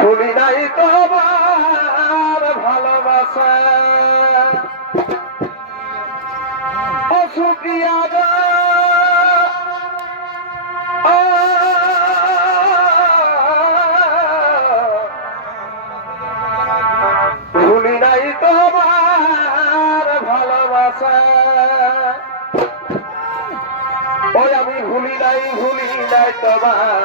ভুলি নাই তোমার ভালোবাসা অসুপিয়া ভুলি নাই তোমার ভালোবাসা ওই আমি ভুলি নাই তোমার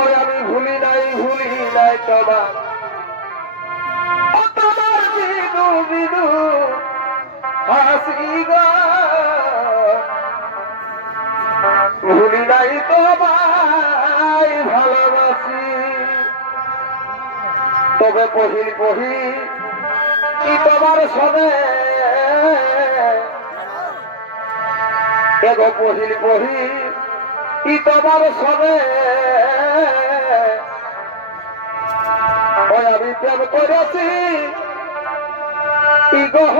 ওই আমি ভুলি নাই তোমার তোমার বিদু বিদু হাসি গো ভুলি নাই তোমায় ভালোবাসি তবে পহিল কি তোমার সবে এগো পহিল কি তোমার সবে ওই আমি প্রেম করেছি গহ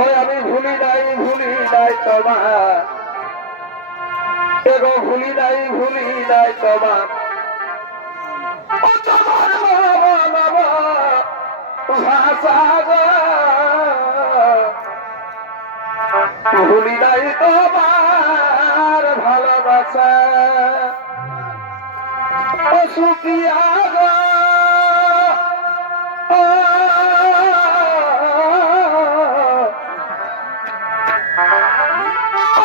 ওই আমি ভুলি নাই তোমার এগো ভুলি নাই তোমার ভাষা ভুলি নাই তোমার ভালোবাসা অসুখিয়া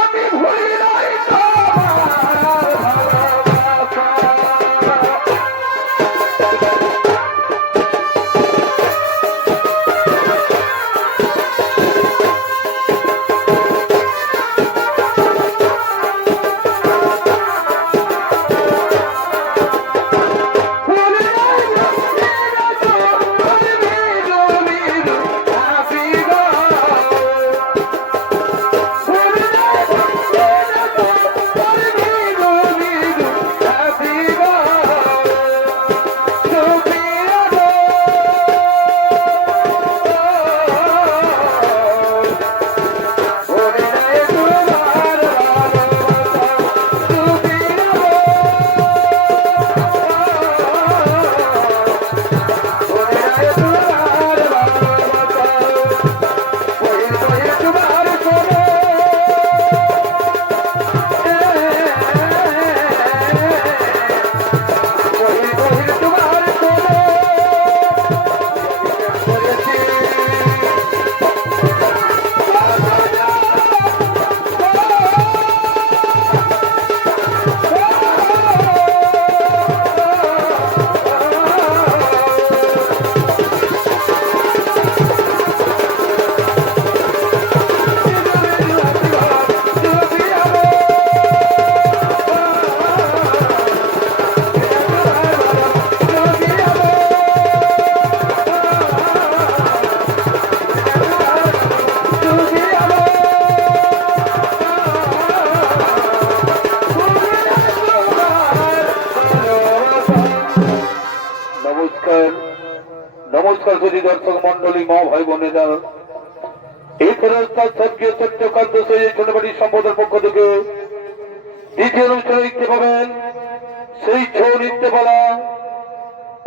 আমি ভুলি নাই নমস্কার যদি দর্শক মন্ডলী মা ভাই বোনেরা এই ফেরস্তার স্বর্গীয় সত্যকান্ত ছোটবাড়ির সম্পদের পক্ষ থেকে দ্বিতীয় অনুষ্ঠানে দেখতে পাবেন সেই ছৌ নৃত্যপালা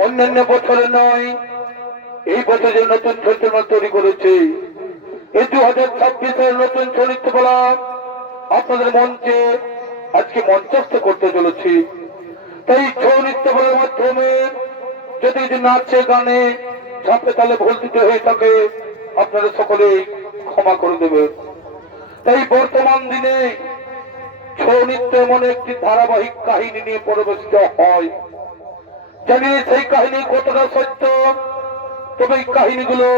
অন্যান্য বছরের নয় এই বছর যে নতুন ছৌ তৈরি করেছে এই 2026-এর নতুন ছৌ নৃত্যপালা আপনাদের মঞ্চে আজকে মঞ্চস্থ করতে চলেছি। তাই ছৌ নৃত্যপালার মাধ্যমে যদি নাচে গানে ঝাঁপে তালে ভুল দিতে হয়ে থাকে আপনারা সকলে ক্ষমা করে দেবেন। তাই বর্তমান দিনে ছৌ নৃত্য এমন একটি ধারাবাহিক কাহিনী নিয়ে পরিবেশিত হয়। জানি সেই কাহিনী কতটা সত্য, তবে এই কাহিনীগুলো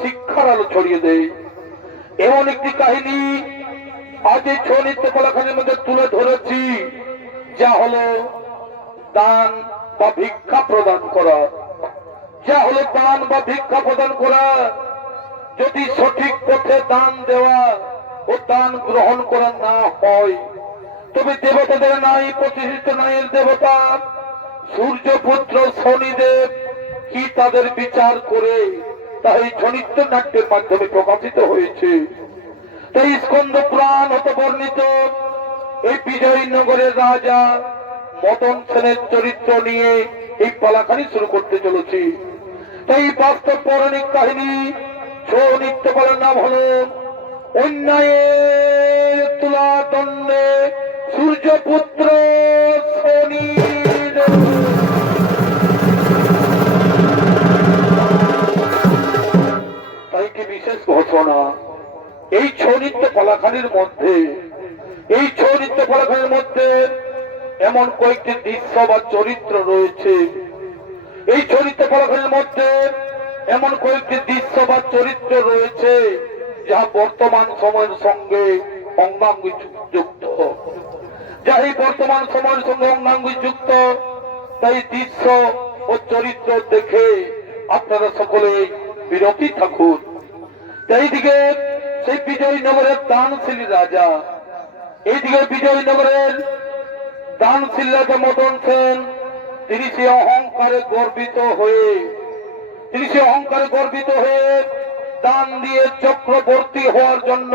শিক্ষার আলো ছড়িয়ে দেয়। এমন একটি কাহিনী আজ এই ছৌ নৃত্য কলাখানির মধ্যে তুলে ধরেছি, যা হলো দান বা ভিক্ষা প্রদান করা। যা হলো দান বা ভিক্ষা প্রদান করা, যদি সঠিক পথে দান দেওয়া ও দান গ্রহণ করা না হয়, তবে দেবতাদের নাই প্রতিষ্ঠিত নাইয়ের দেবতা সূর্যপুত্র শনিদেব কি তাদের বিচার করে তা এই ছনিত্য নাট্যের মাধ্যমে প্রকাশিত হয়েছে। তাই স্কন্দ পুরাণ হতে বর্ণিত এই বিজয়নগরের রাজা মদন সেনের চরিত্র নিয়ে এই পালাখানি শুরু করতে চলেছি। তাই বাস্তব পৌরাণিক কাহিনী ছৌ-নৃত্য পালার নাম হল অন্যায়ের তুলাদণ্ডে সূর্যপুত্র শনি। তাই কি বিশেষ ঘোষণা, এই ছৌ-নৃত্য পালাখানির মধ্যে এমন কয়েকটি দৃশ্য বা চরিত্র রয়েছে, এই চরিত্র পালাখানির মধ্যে এমন কয়েকটি দৃশ্য বা চরিত্র রয়েছে যা বর্তমান সময়ের সঙ্গে অঙ্গাঙ্গযুক্ত, তাই দৃশ্য ও চরিত্র দেখে আপনারা সকলে বিরতি থাকুন। এইদিকে সেই বিজয়নগরের দানশীল রাজা, এইদিকে বিজয়নগরের দানশীল রাজা মদন সেন, তিনি সে অহংকারে গর্বিত হয়ে দান দিয়ে চক্রবর্তী হওয়ার জন্য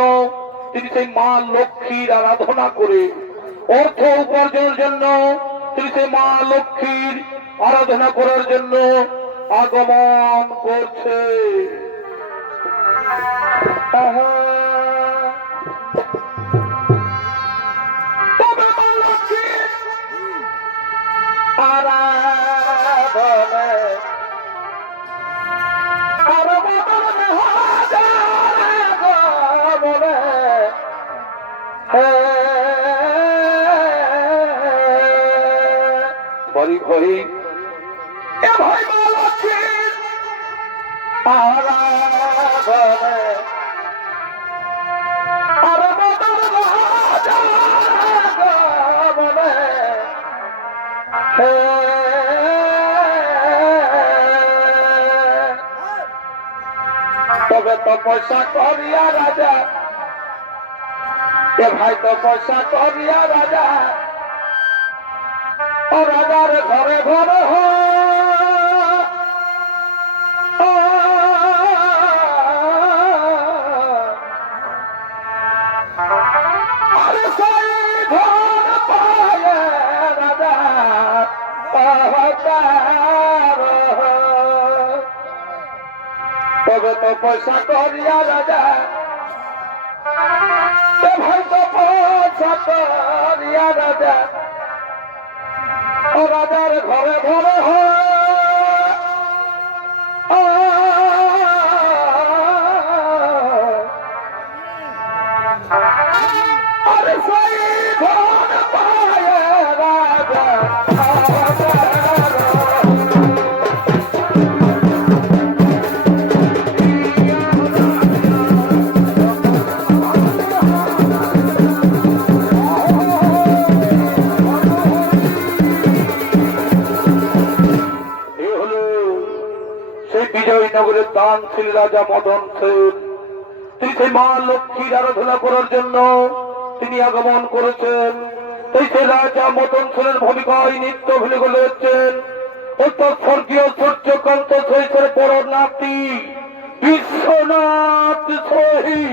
তিনি সেই মা লক্ষ্মীর আরাধনা করে অর্থ উপার্জনের জন্য তিনি সেই মা লক্ষ্মীর আরাধনা করার জন্য আগমন করছে। বড়ি ভাই তবে তো পয়সা করিয়া রাজা, এ ভাই তো পয়সা করিয়া রাজা, ও রাজার ঘরে ঘরে তবে তো পয়সা করিয়া রাজা, ভাই তো পয়সা করিয়া রাজা, ও রাজার ঘরে ঘরে আরে সেই ধন পায় রাজা। বিজয়নগরের দানশীল রাজা মদন সেন, তিনি সেই মা লক্ষ্মীর আরাধনা করার জন্য তিনি আগমন করেছেন। এই সেই রাজা মদন সেনের ভূমিকায় নৃত্য অভিনয় করেছেন অর্থাৎ স্বর্গীয় সূর্যকান্ত সহিতের বড় নাতি বিশ্বনাথ সহি।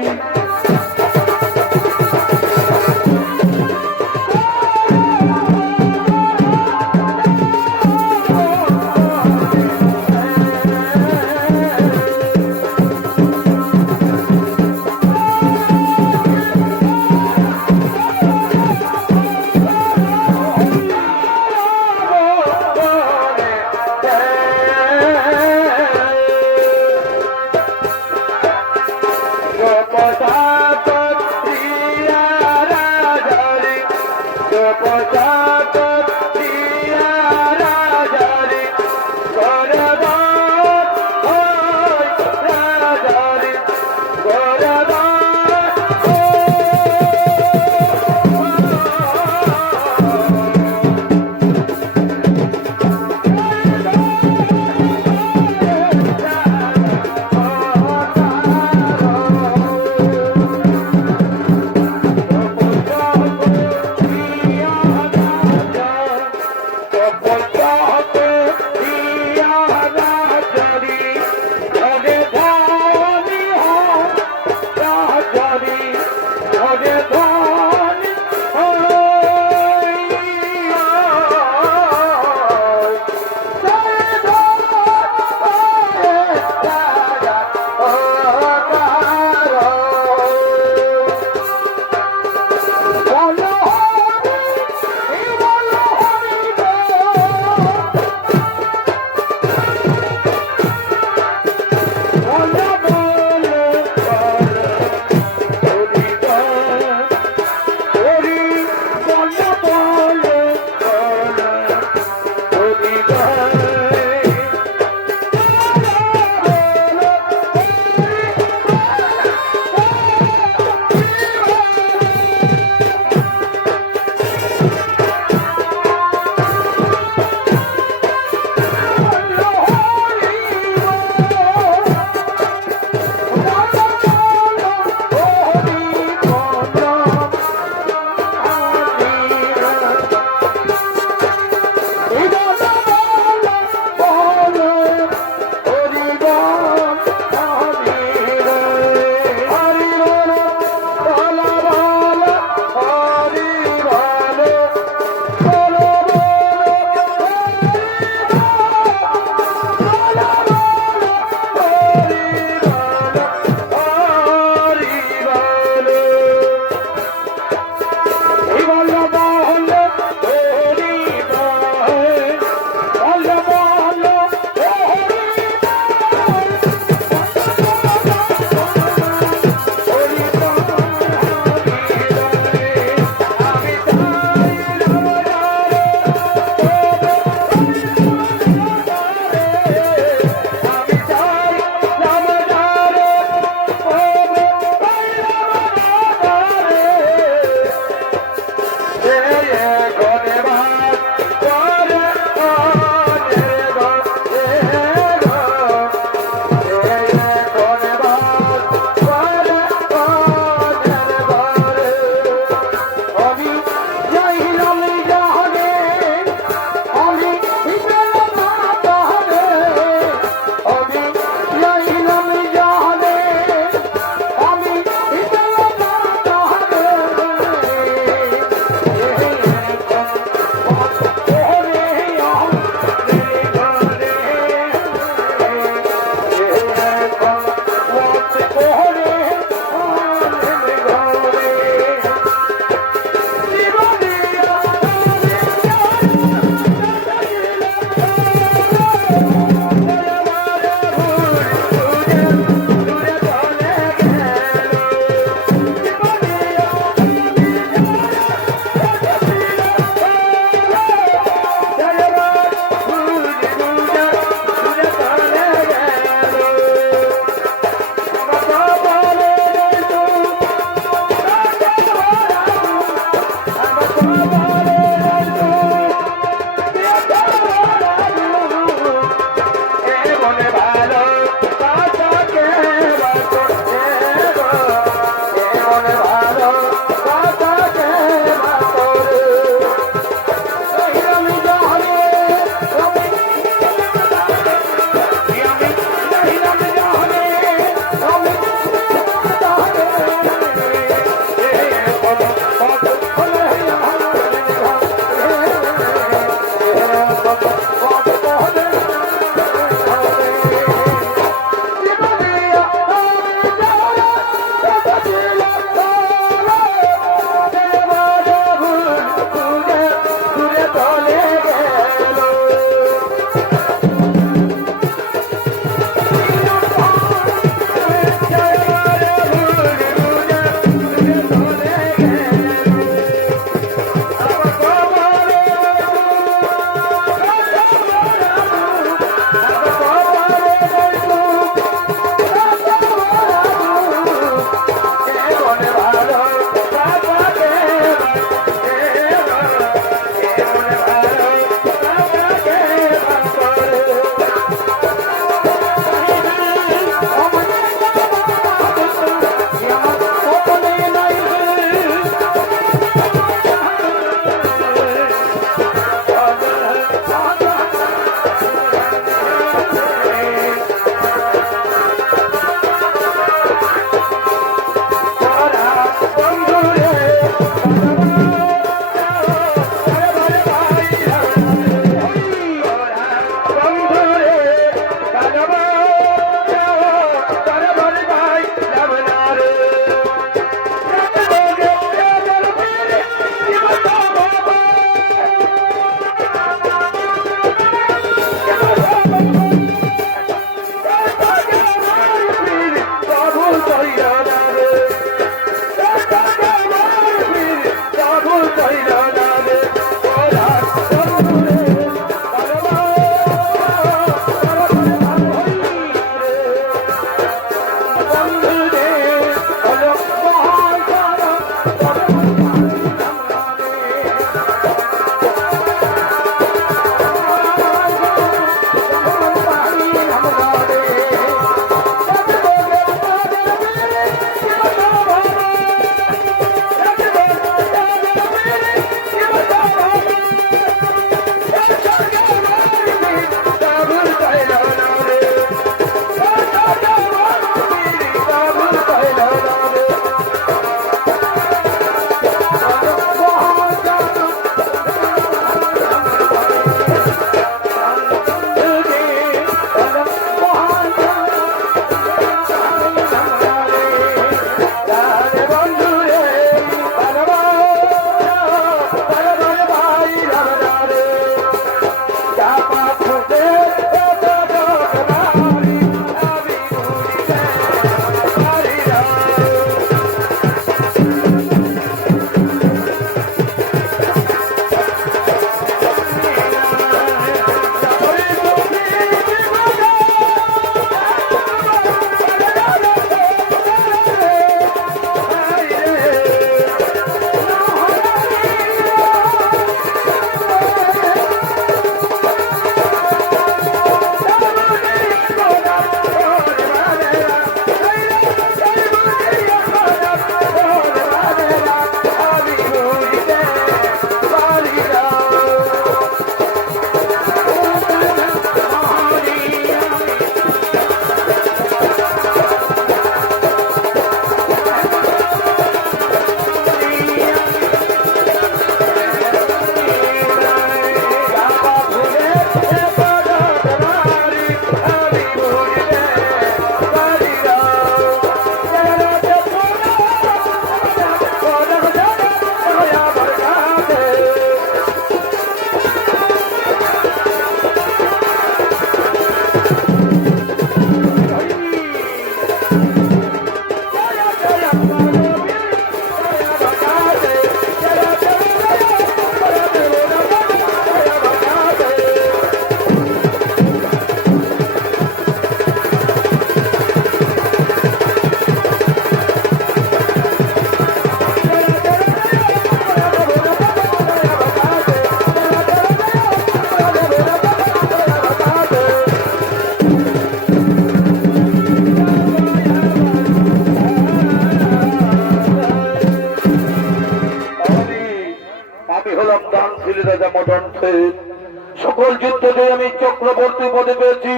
চক্রবর্তী পদে পেয়েছি,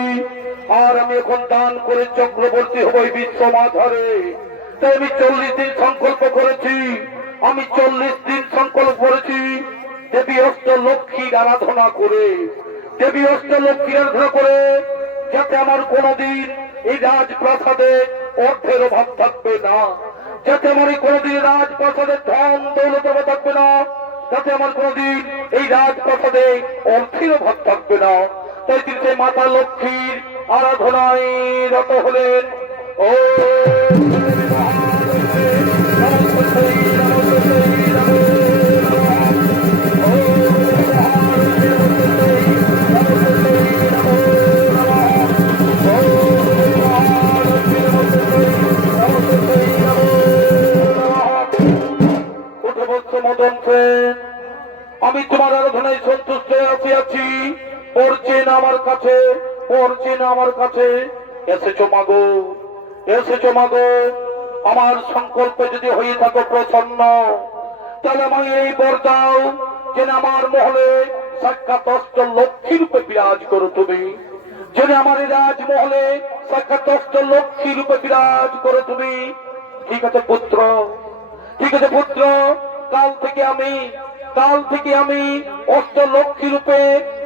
আর আমি এখন দান করে চক্রবর্তী হব এই বিশ্ব মাঝারে। তাই আমি 40 দিন সংকল্প করেছি, আমি 40 দিন সংকল্প করেছি দেবী অষ্টলক্ষ্মীর আরাধনা করে, দেবী অষ্টলক্ষ্মীর আরাধনা করে, যাতে আমার কোনদিন এই রাজপ্রাসাদে অর্থের অভাব থাকবে না, যাতে আমার এই কোনদিন রাজপ্রাসাদে ধন দৌলত থাকবে না, যাতে আমার কোনদিন এই রাজপ্রাসাদে অর্থের অভাব থাকবে না। তাই তিনি সেই মাতা লক্ষ্মীর আরাধনায় রত হলেন। ও মদন সেন, আমি তোমার আরাধনায় সন্তুষ্ট আছি। পড়ছেন আমার কাছে, পড়ছেন আমার কাছে। এসেছো মাগো, এসেছো মাগো। আমার সংকল্পে যদি হয়ে থাকো প্রসন্ন, তাহলে আমি এই বর দাও যেন আমার মহলে সাক্ষাৎ অষ্টলক্ষ্মী রূপে বিরাজ করো তুমি, যেন আমার এই রাজমহলে সাক্ষাৎ অষ্টলক্ষ্মী রূপে বিরাজ করো তুমি। ঠিক আছে পুত্র, ঠিক আছে পুত্র। কাল থেকে আমি অষ্টলক্ষ্মী রূপে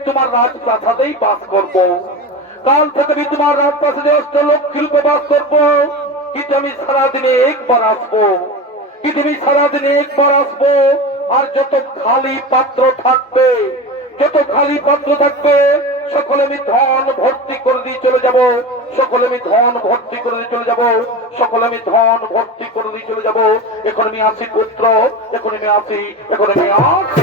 তোমার রাজপ্রাসাদেই বাস করব। কাল থেকে আমি তোমার রাজপ্রাসাদে অষ্টলক্ষ্মী রূপে বাস করব। কিন্তু আমি সারাদিনে একবার আসবো, কিন্তু আমি সারাদিনে একবার আসবো। আর যত খালি পাত্র থাকবে, যত খালি পাত্র থাকবে, সকলে আমি ধন ভর্তি করে দিয়ে চলে যাব, সকলে আমি ধন ভর্তি করে দিয়ে চলে যাব, সকলে আমি ধন ভর্তি করে দিয়ে চলে যাব। এখন আমি আসি পুত্র, এখন আমি আসি, এখন আমি আসি।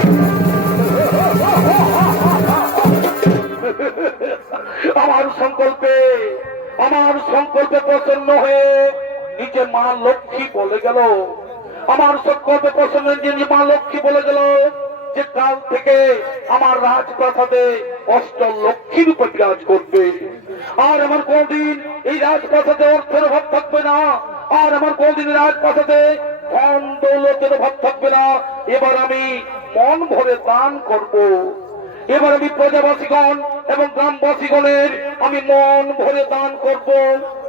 আমার সংকল্পে প্রসন্ন হয়ে নিজে মা লক্ষ্মী বলে গেল, আমার সংকল্পে প্রসন্ন হয়ে মা লক্ষ্মী বলে গেল যে কাল থেকে আমার রাজপ্রাসাদে অষ্টলক্ষ্মী রূপে বিরাজ করবে। আর আমার কোনদিন এই রাজপ্রাসাদে অর্থের অভাব থাকবে না, আর আমার কোনদিন রাজপ্রাসাদে ধন দৌলতের অভাব থাকবে না। এবার আমি মন ভরে দান করব, এবার আমি প্রজাবাসীগণ এবং গ্রামবাসীগণের আমি মন ভরে দান করব।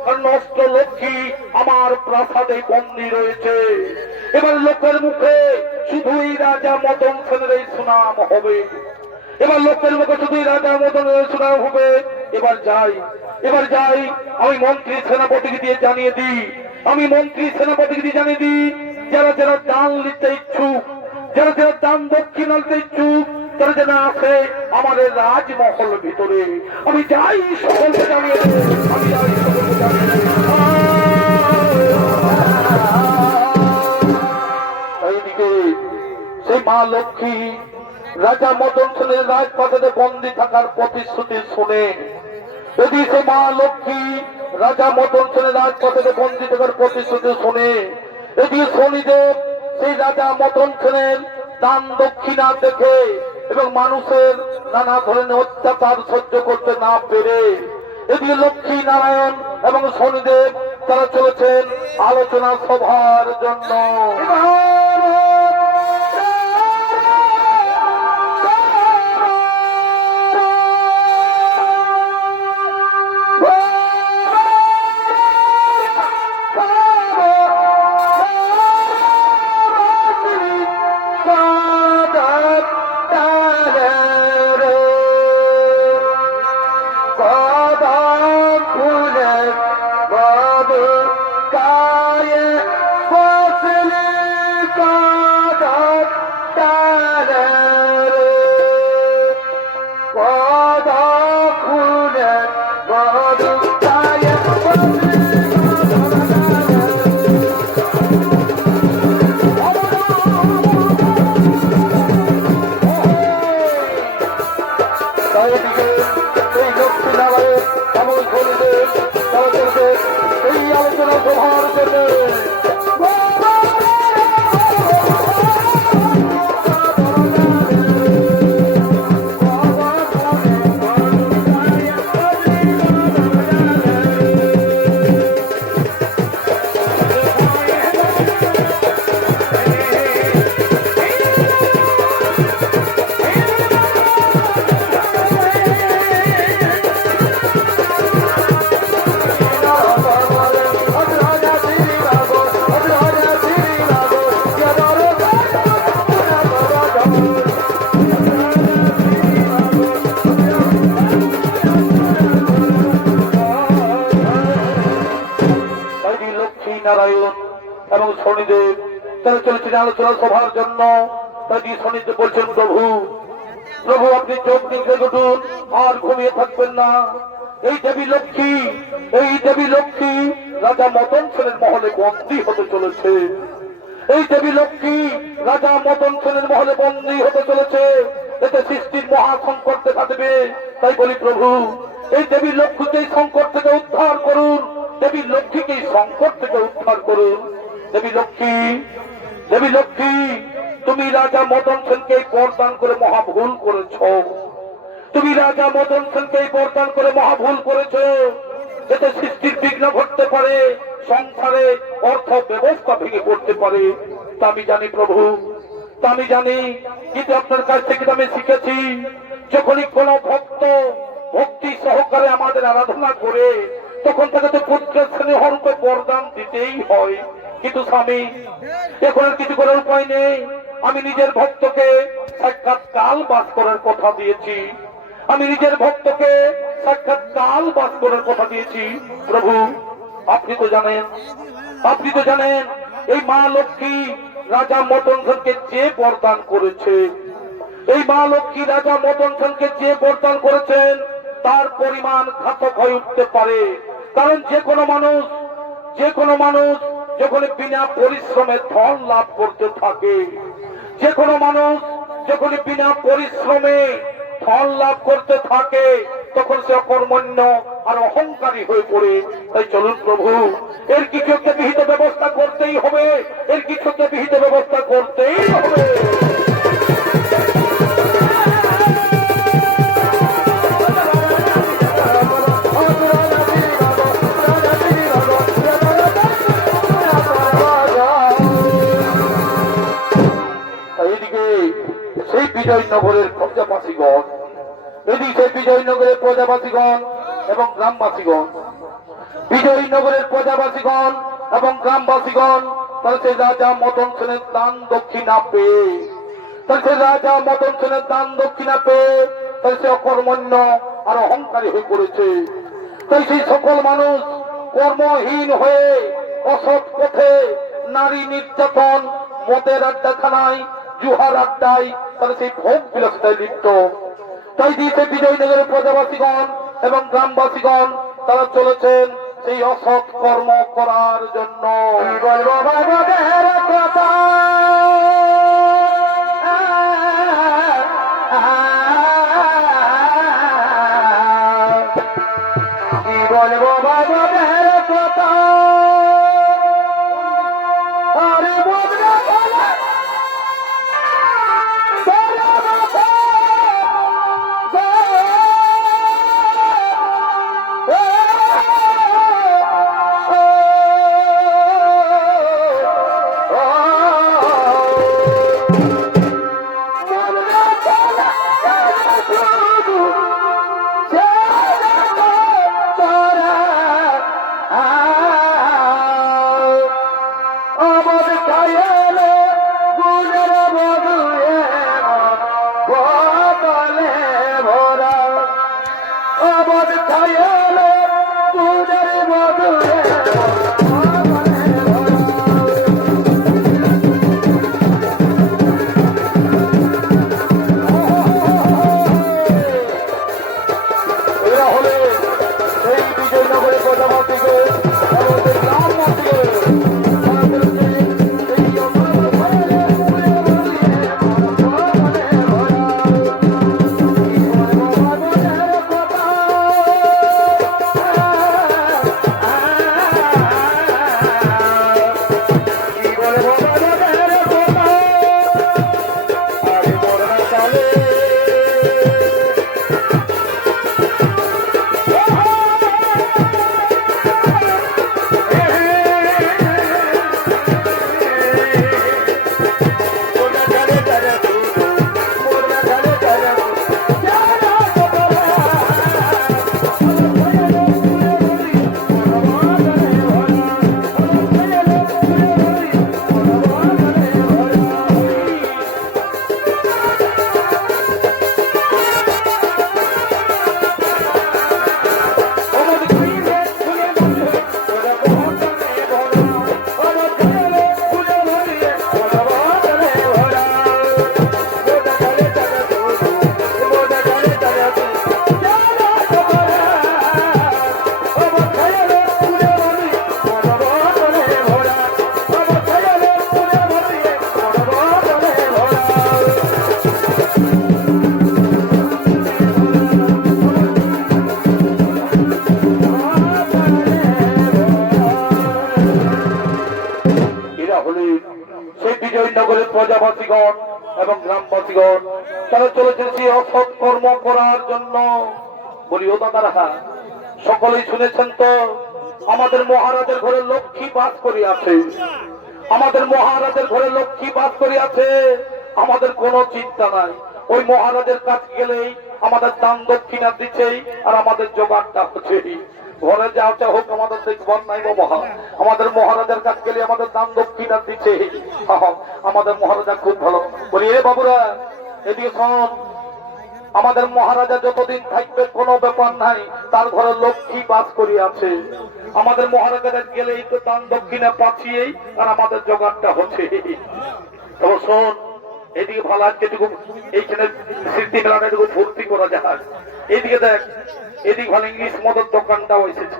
কারণ অষ্টলক্ষ্মী আমার প্রাসাদে বন্দী রয়েছে। এবার লোকের মুখে শুধুই রাজা মদন সেনের এই সুনাম হবে, এবার লোকের মুখে শুধুই রাজা মদন সেনের সুনাম হবে। এবার যাই আমি মন্ত্রী সেনাপতিকে দিয়ে জানিয়ে দিই, আমি মন্ত্রী সেনাপতিকে দিয়ে জানিয়ে দিই, যারা যারা দান নিতে ইচ্ছুক, যারা যারা দান দক্ষিণা নিতে ইচ্ছুক, তারা যেন আসে আমাদের রাজমহল ভিতরে। আমি যাই সকলকে জানিয়ে দেব, আমি যাই সকলকে জানিয়ে দেব। এইদিকে সেই মা লক্ষ্মী রাজা মদন সেনের রাজপ্রাসাদে বন্দী থাকার প্রতিশ্রুতি শুনে, এদিকে মা লক্ষ্মী রাজা মদন সেনের রাজপ্রাসাদে বন্দী থাকার প্রতিশ্রুতি শুনে, এদিকে শনিদেব সেই রাজা মদন সেনের দান দক্ষিণা দেখে এবং মানুষের নানা ধরনের অত্যাচার সহ্য করতে না পেরে এদিকে লক্ষ্মী নারায়ণ এবং শনিদেব তারা চলেছেন আলোচনা সভার জন্য। নারায়ণ এবং শনিদেব তারা চলেছেন আলোচনা সভার জন্য। তাই শনিদেব বলছেন, প্রভু প্রভু আপনি চোখ দেখে উঠুন, আর ঘুমিয়ে থাকবেন না। এই দেবী লক্ষ্মী রাজা মদন সেনের মহলে বন্দী হতে চলেছে। এই দেবী লক্ষ্মী রাজা মদন সেনের মহলে বন্দী হতে চলেছে। এতে সৃষ্টির মহা সংকট দেখা দেবে। তাই বলি প্রভু এই দেবী লক্ষ্মীকে এই সংকট থেকে উদ্ধার করুন। দেবী লক্ষ্মীকে এই সংকট থেকে উদ্ধার করুন। দেবী লক্ষ্মী তুমি রাজা মদন সেনকে বরদান করে মহা ভুল করেছ। তুমি রাজা মদন সেনকে বরদান করে মহা ভুল করেছ। এতে সৃষ্টির বিঘ্ন ঘটতে পারে, সংসারে অর্থ ব্যবস্থা ভেঙে পড়তে পারে। তা আমি জানি প্রভু, তা আমি জানি। কিন্তু আপনার কাছ থেকে আমি শিখেছি, যখনই কোন ভক্ত ভক্তি সহকারে আমাদের আরাধনা করে, তখন তাকে তো পুত্রের স্নেহরূপে বরদান দিতেই হয়। কিন্তু স্বামী এখন আর কিছু করার উপায় নেই। আমি নিজের ভক্তকে সাক্ষাৎ কাল বাস করার কথা দিয়েছি। আমি নিজের ভক্তকে সাক্ষাৎ কাল বাস করার কথা দিয়েছি। প্রভু আপনি তো জানেন এই মা লক্ষ্মী রাজা মদন সেনকে যে বরদান করেছে, এই মা লক্ষ্মী রাজা মদন সেনকে যে বরদান করেছেন তার পরিমাণ ঘাতক হয়ে উঠতে পারে। কারণ যে কোনো মানুষ যখন বিনা পরিশ্রমে ধন লাভ করতে থাকে, যে কোনো মানুষ যখন বিনা পরিশ্রমে ধন লাভ করতে থাকে, তখন সে অকর্মণ্য আর অহংকারী হয়ে পড়ে। তাই চলুন প্রভু এর কিছু একটা বিহিত ব্যবস্থা করতেই হবে, এর কিছু একটা বিহিত ব্যবস্থা করতেই হবে। সেই বিজয়নগরের প্রজাবাসীগণ, এদিকে বিজয়নগরের প্রজাবাসীগণ এবং গ্রামবাসীগণ, বিজয়নগরের প্রজাবাসীগণ এবং গ্রামবাসীগণ তারা সেই রাজা মদন সেনের দান দক্ষিণা পেয়ে, তাই সে অকর্মণ্য আর অহংকারী হয়ে পড়েছে। তাই সেই সকল মানুষ কর্মহীন হয়ে অসৎ পথে নারী নির্যাতন, মদের আড্ডাখানায়, জুহার আড্ডায় তারা সেই ভোগ বিলাসিতায় লিপ্ত। তাই দিয়েছে বিজয়নগরের প্রজাবাসীগণ এবং গ্রামবাসীগণ তারা চলেছেন সেই অসৎ কর্ম করার জন্য। প্রজাবাসীগণ এবং গ্রামবাসীগণ তারা চলেছেন সেই অসৎ কর্ম করার জন্য। বলি ও দাদারা, সকলেই শুনেছেন তো আমাদের মহারাজের ঘরে লক্ষ্মী বাস করিয়াছে, আমাদের মহারাজের ঘরে লক্ষ্মী বাস করিয়াছে। আমাদের কোনো চিন্তা নাই, ওই মহারাজের কাছ গেলেই আমাদের দান দক্ষিণা দিচ্ছেই আর আমাদের জোগাড়টা হচ্ছে। ঘরে যা আছে হোক, আমাদের দেখবার নাই বাবা, আমাদের মহারাজার কাছ গেলে আমাদের দান দক্ষিণা দিচ্ছে। আমাদের মহারাজা খুব ভালো। বলি এ বাবুরা এদিকে শোন, আমাদের মহারাজা যতদিন থাকবে কোনো ব্যাপার নাই, তার ঘরে লক্ষ্মী বাস করিয়াছে। আমাদের মহারাজার গেলেই তো দান দক্ষিণা পাচ্ছিই আর আমাদের জোগাড়টা হচ্ছে। তবে শোন, এদিকে ভালো আজকে এইখানে স্মৃতি মেলাটা এটুকু ভর্তি করা যায়। এইদিকে দেখ, এদিকে ভালো ইংলিশ মদের দোকানটাও এসেছে,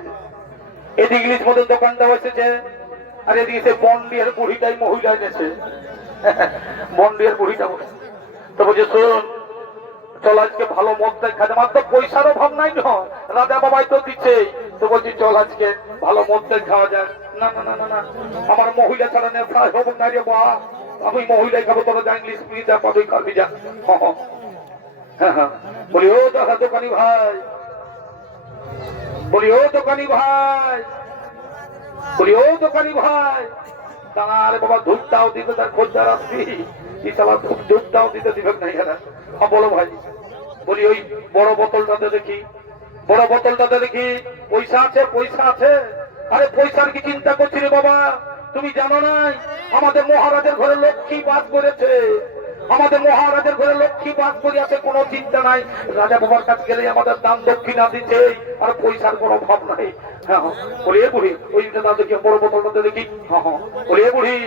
এদিকে ইংলিশ মদের দোকানটাও এসেছে। আর এদিকে সে বন্ডিয়ার বুড়িটাই মহিলা এনেছে, বন্ডিয়ার বুড়িটা। তো বলছে শোন, চল আজকে ভালো মদটাই খাতে, মাত্র পয়সার অভাব নাই নয়, রাজা বাবাই তো দিচ্ছেই। তো বলছি চল আজকে ভালো মদটাই খাওয়া যায়। না না না না না, আমার মহিলা ছাড়া নেশা হবে না রে বা, আমি মহিলাই খাবো, তোরা যা ইংলিশ যা পাবি খাবি যা। হ্যাঁ হ্যাঁ, বলি ও দাদা দোকানি ভাই, বলি ও দোকানি ভাই, বলি ও দোকানি ভাই, দাঁড়া রে বাবা, ধূপটাও দিবে তার খোঁজদার আসবি, কি সালা ধূপটাও দিতে দিবে না এরা। বলো ভাই। বলি ওই বড় বোতলটাতে দেখি, বড় বোতলটাতে দেখি পয়সা আছে, পয়সা আছে। আরে পয়সার কি চিন্তা করছি রে বাবা, তুমি জানো নাই আমাদের মহারাজের ঘরে লক্ষ্মী বাস করেছে, আমাদের মহারাজের ঘরে লক্ষ্মী বাস করিয়াছে, কোনো চিন্তা নাই। রাজা বাবার কাছে গেলে আমাদের দান দক্ষিণা দিচ্ছে আর পয়সার কোনো ভাব নাই। হ্যাঁ হ্যাঁ, বলি এ বুড়ি, ওই দেখি বড় বোতলটাতে দেখি। হ্যাঁ হ্যাঁ, বলি এ বুড়ি,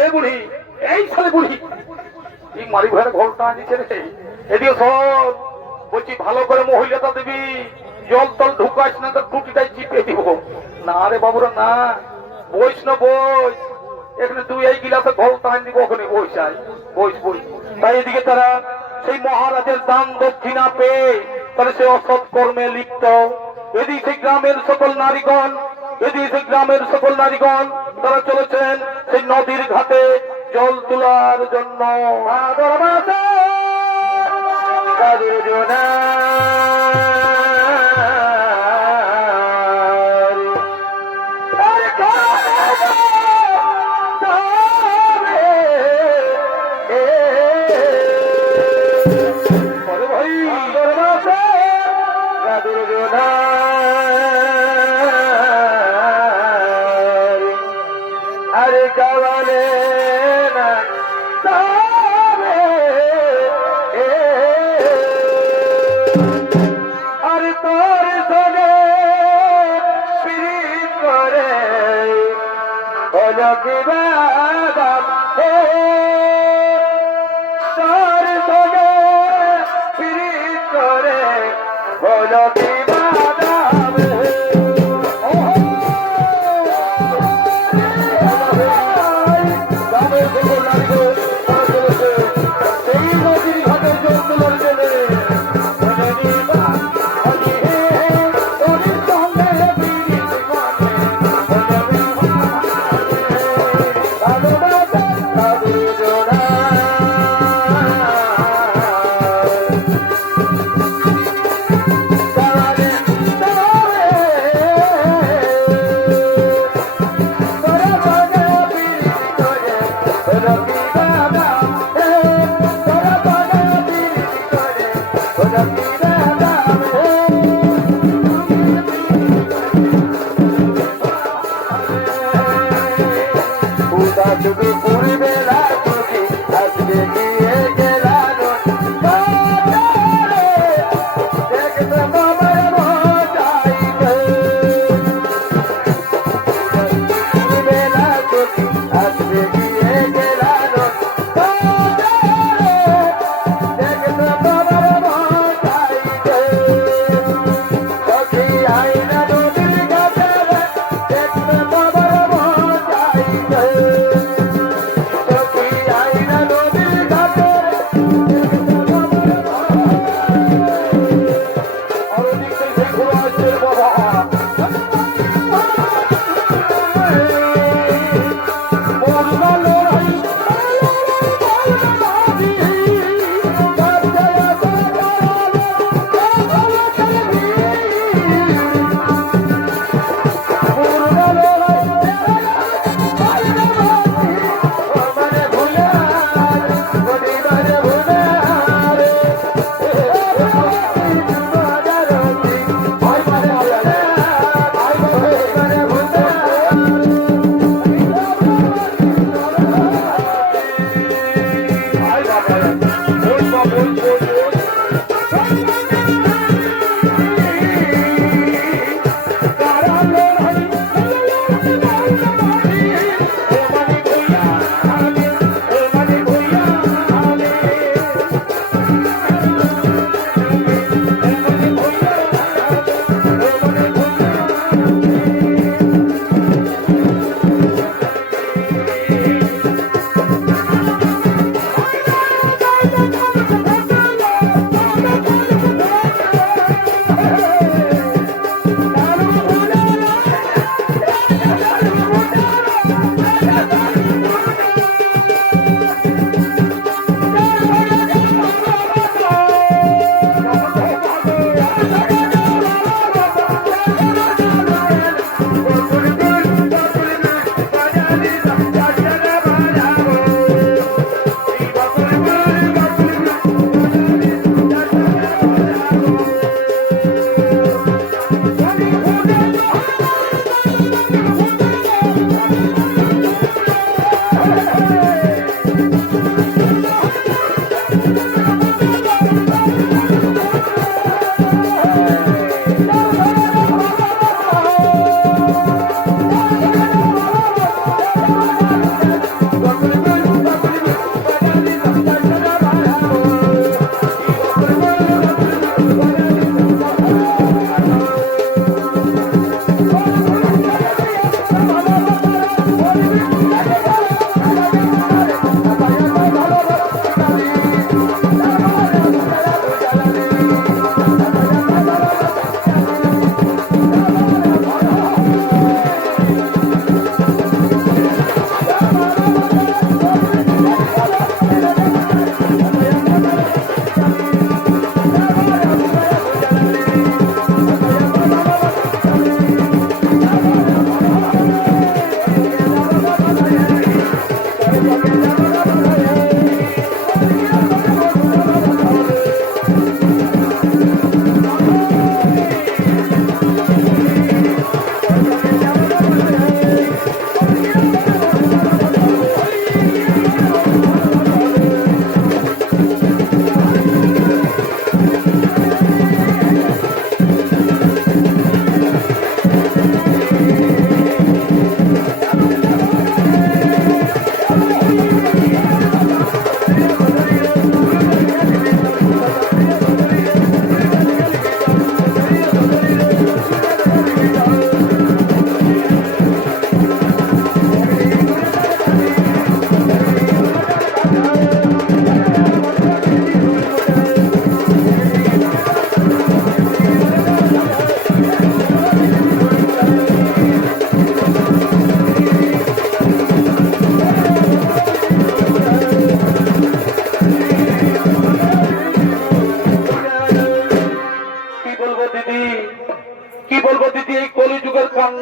এ বুড়ি, এই সালে বুড়ি, এই মারি ভাইয়ের ঘরটা আনিছে রে। এদিকে সব বলছি ভালো করে মহিলাটা দিবি, জল তল ঢুকাইস না, তো টুটিটাই চিপে দিব। না রে বাবুরা না, বইস না বইস, এখানে তুই এই গিলাসে ঘর টান দিব, ওখানে বইসাই বইস বই। তাই এদিকে তারা সেই মহারাজের দান দক্ষিণা পেয়ে তাহলে সে অসৎ কর্মে লিপ্ত। এদিকে সেই গ্রামের সকল নারীগণ, এদিকে সেই গ্রামের সকল নারীগণ তারা চলেছেন সেই নদীর ঘাটে জল তোলার জন্য। আরে কাওয়ালে না আরে তোর সঙ্গে প্রীত করে হলো কি বাদাম, তোর সঙ্গে প্রীত করে হলো কি বাদাম।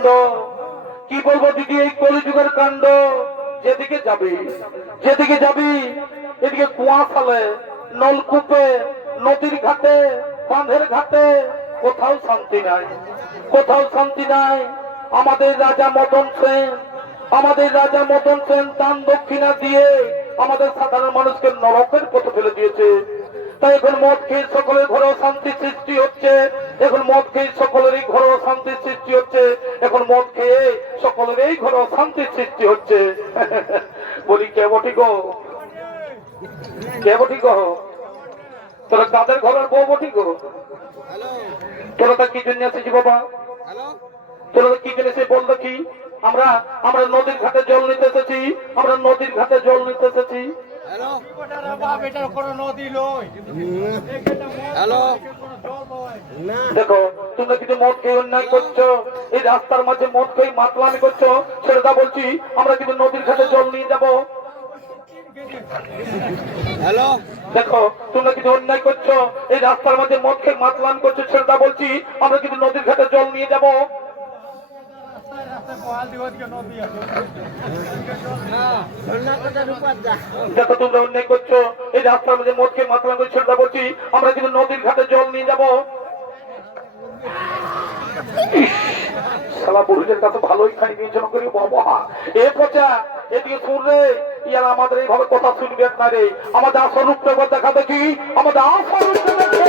কাণ্ড, কি বলবো দিদি এই কলিযুগের কাণ্ড। যেদিকে যাবি যেদিকে যাবি এদিকে কুয়া খালে, নলকূপে, নদীর ঘাটে, বাঁধের ঘাটে, কোথাও শান্তি নাই, কোথাও শান্তি নাই। আমাদের রাজা মদন সেন, আমাদের রাজা মদন সেন দান দক্ষিণা দিয়ে আমাদের সাধারণ মানুষকে নরকের পথে ফেলে দিয়েছে। তাই এখন মদ খেয়ে সকলের ঘরেও শান্তি সৃষ্টি হচ্ছে, এখন মদ খেয়ে সকলেরই ঘরেও শান্তি সৃষ্টি হচ্ছে, এখন মদ খেয়ে সকলেরই ঘরেও শান্তি সৃষ্টি হচ্ছে। বলি কে বটি গো, কে বটি গো, তোরা তাদের ঘরের বউ বটি গো? তোরা তা কি জন্য আসিস বাবা? তোরা কি জন্য সে বলতো কি? আমরা আমরা নদীর ঘাটে জল নিতে এসেছি, আমরা নদীর ঘাটে জল নিতে এসেছি। দেখো তোমরা কিন্তু মদ খেয়ে অন্যায় করছো, এই রাস্তার মাঝে মদ খেয়ে মাতলামি করছো, সেটা বলছি আমরা কিন্তু নদীর ঘাটে জল নিয়ে যাবো। দেখো তোমরা কিন্তু অন্যায় করছো, এই রাস্তার মধ্যে মদ খেয়ে মাতলাম করছো, সেটা বলছি আমরা কিন্তু নদীর ঘাটে জল নিয়ে যাবো। দেখো তোমরা অন্যায় করছো, এই রাস্তার মধ্যে মদ খেয়ে মাতলাম করছো, সেটা বলছি আমরা কিন্তু নদীর ঘাটে জল নিয়ে যাবো। শালা পুরুষের কাছে ভালোই খাই নিয়োজন করি বাবা। এ পচা এদিকে শুনলে ইয়ার আমাদের এইভাবে কথা শুনবেন না রে। আমাদের আসল রূপটা দেখা দেখি, আমাদের আসল রূপটা দেখে।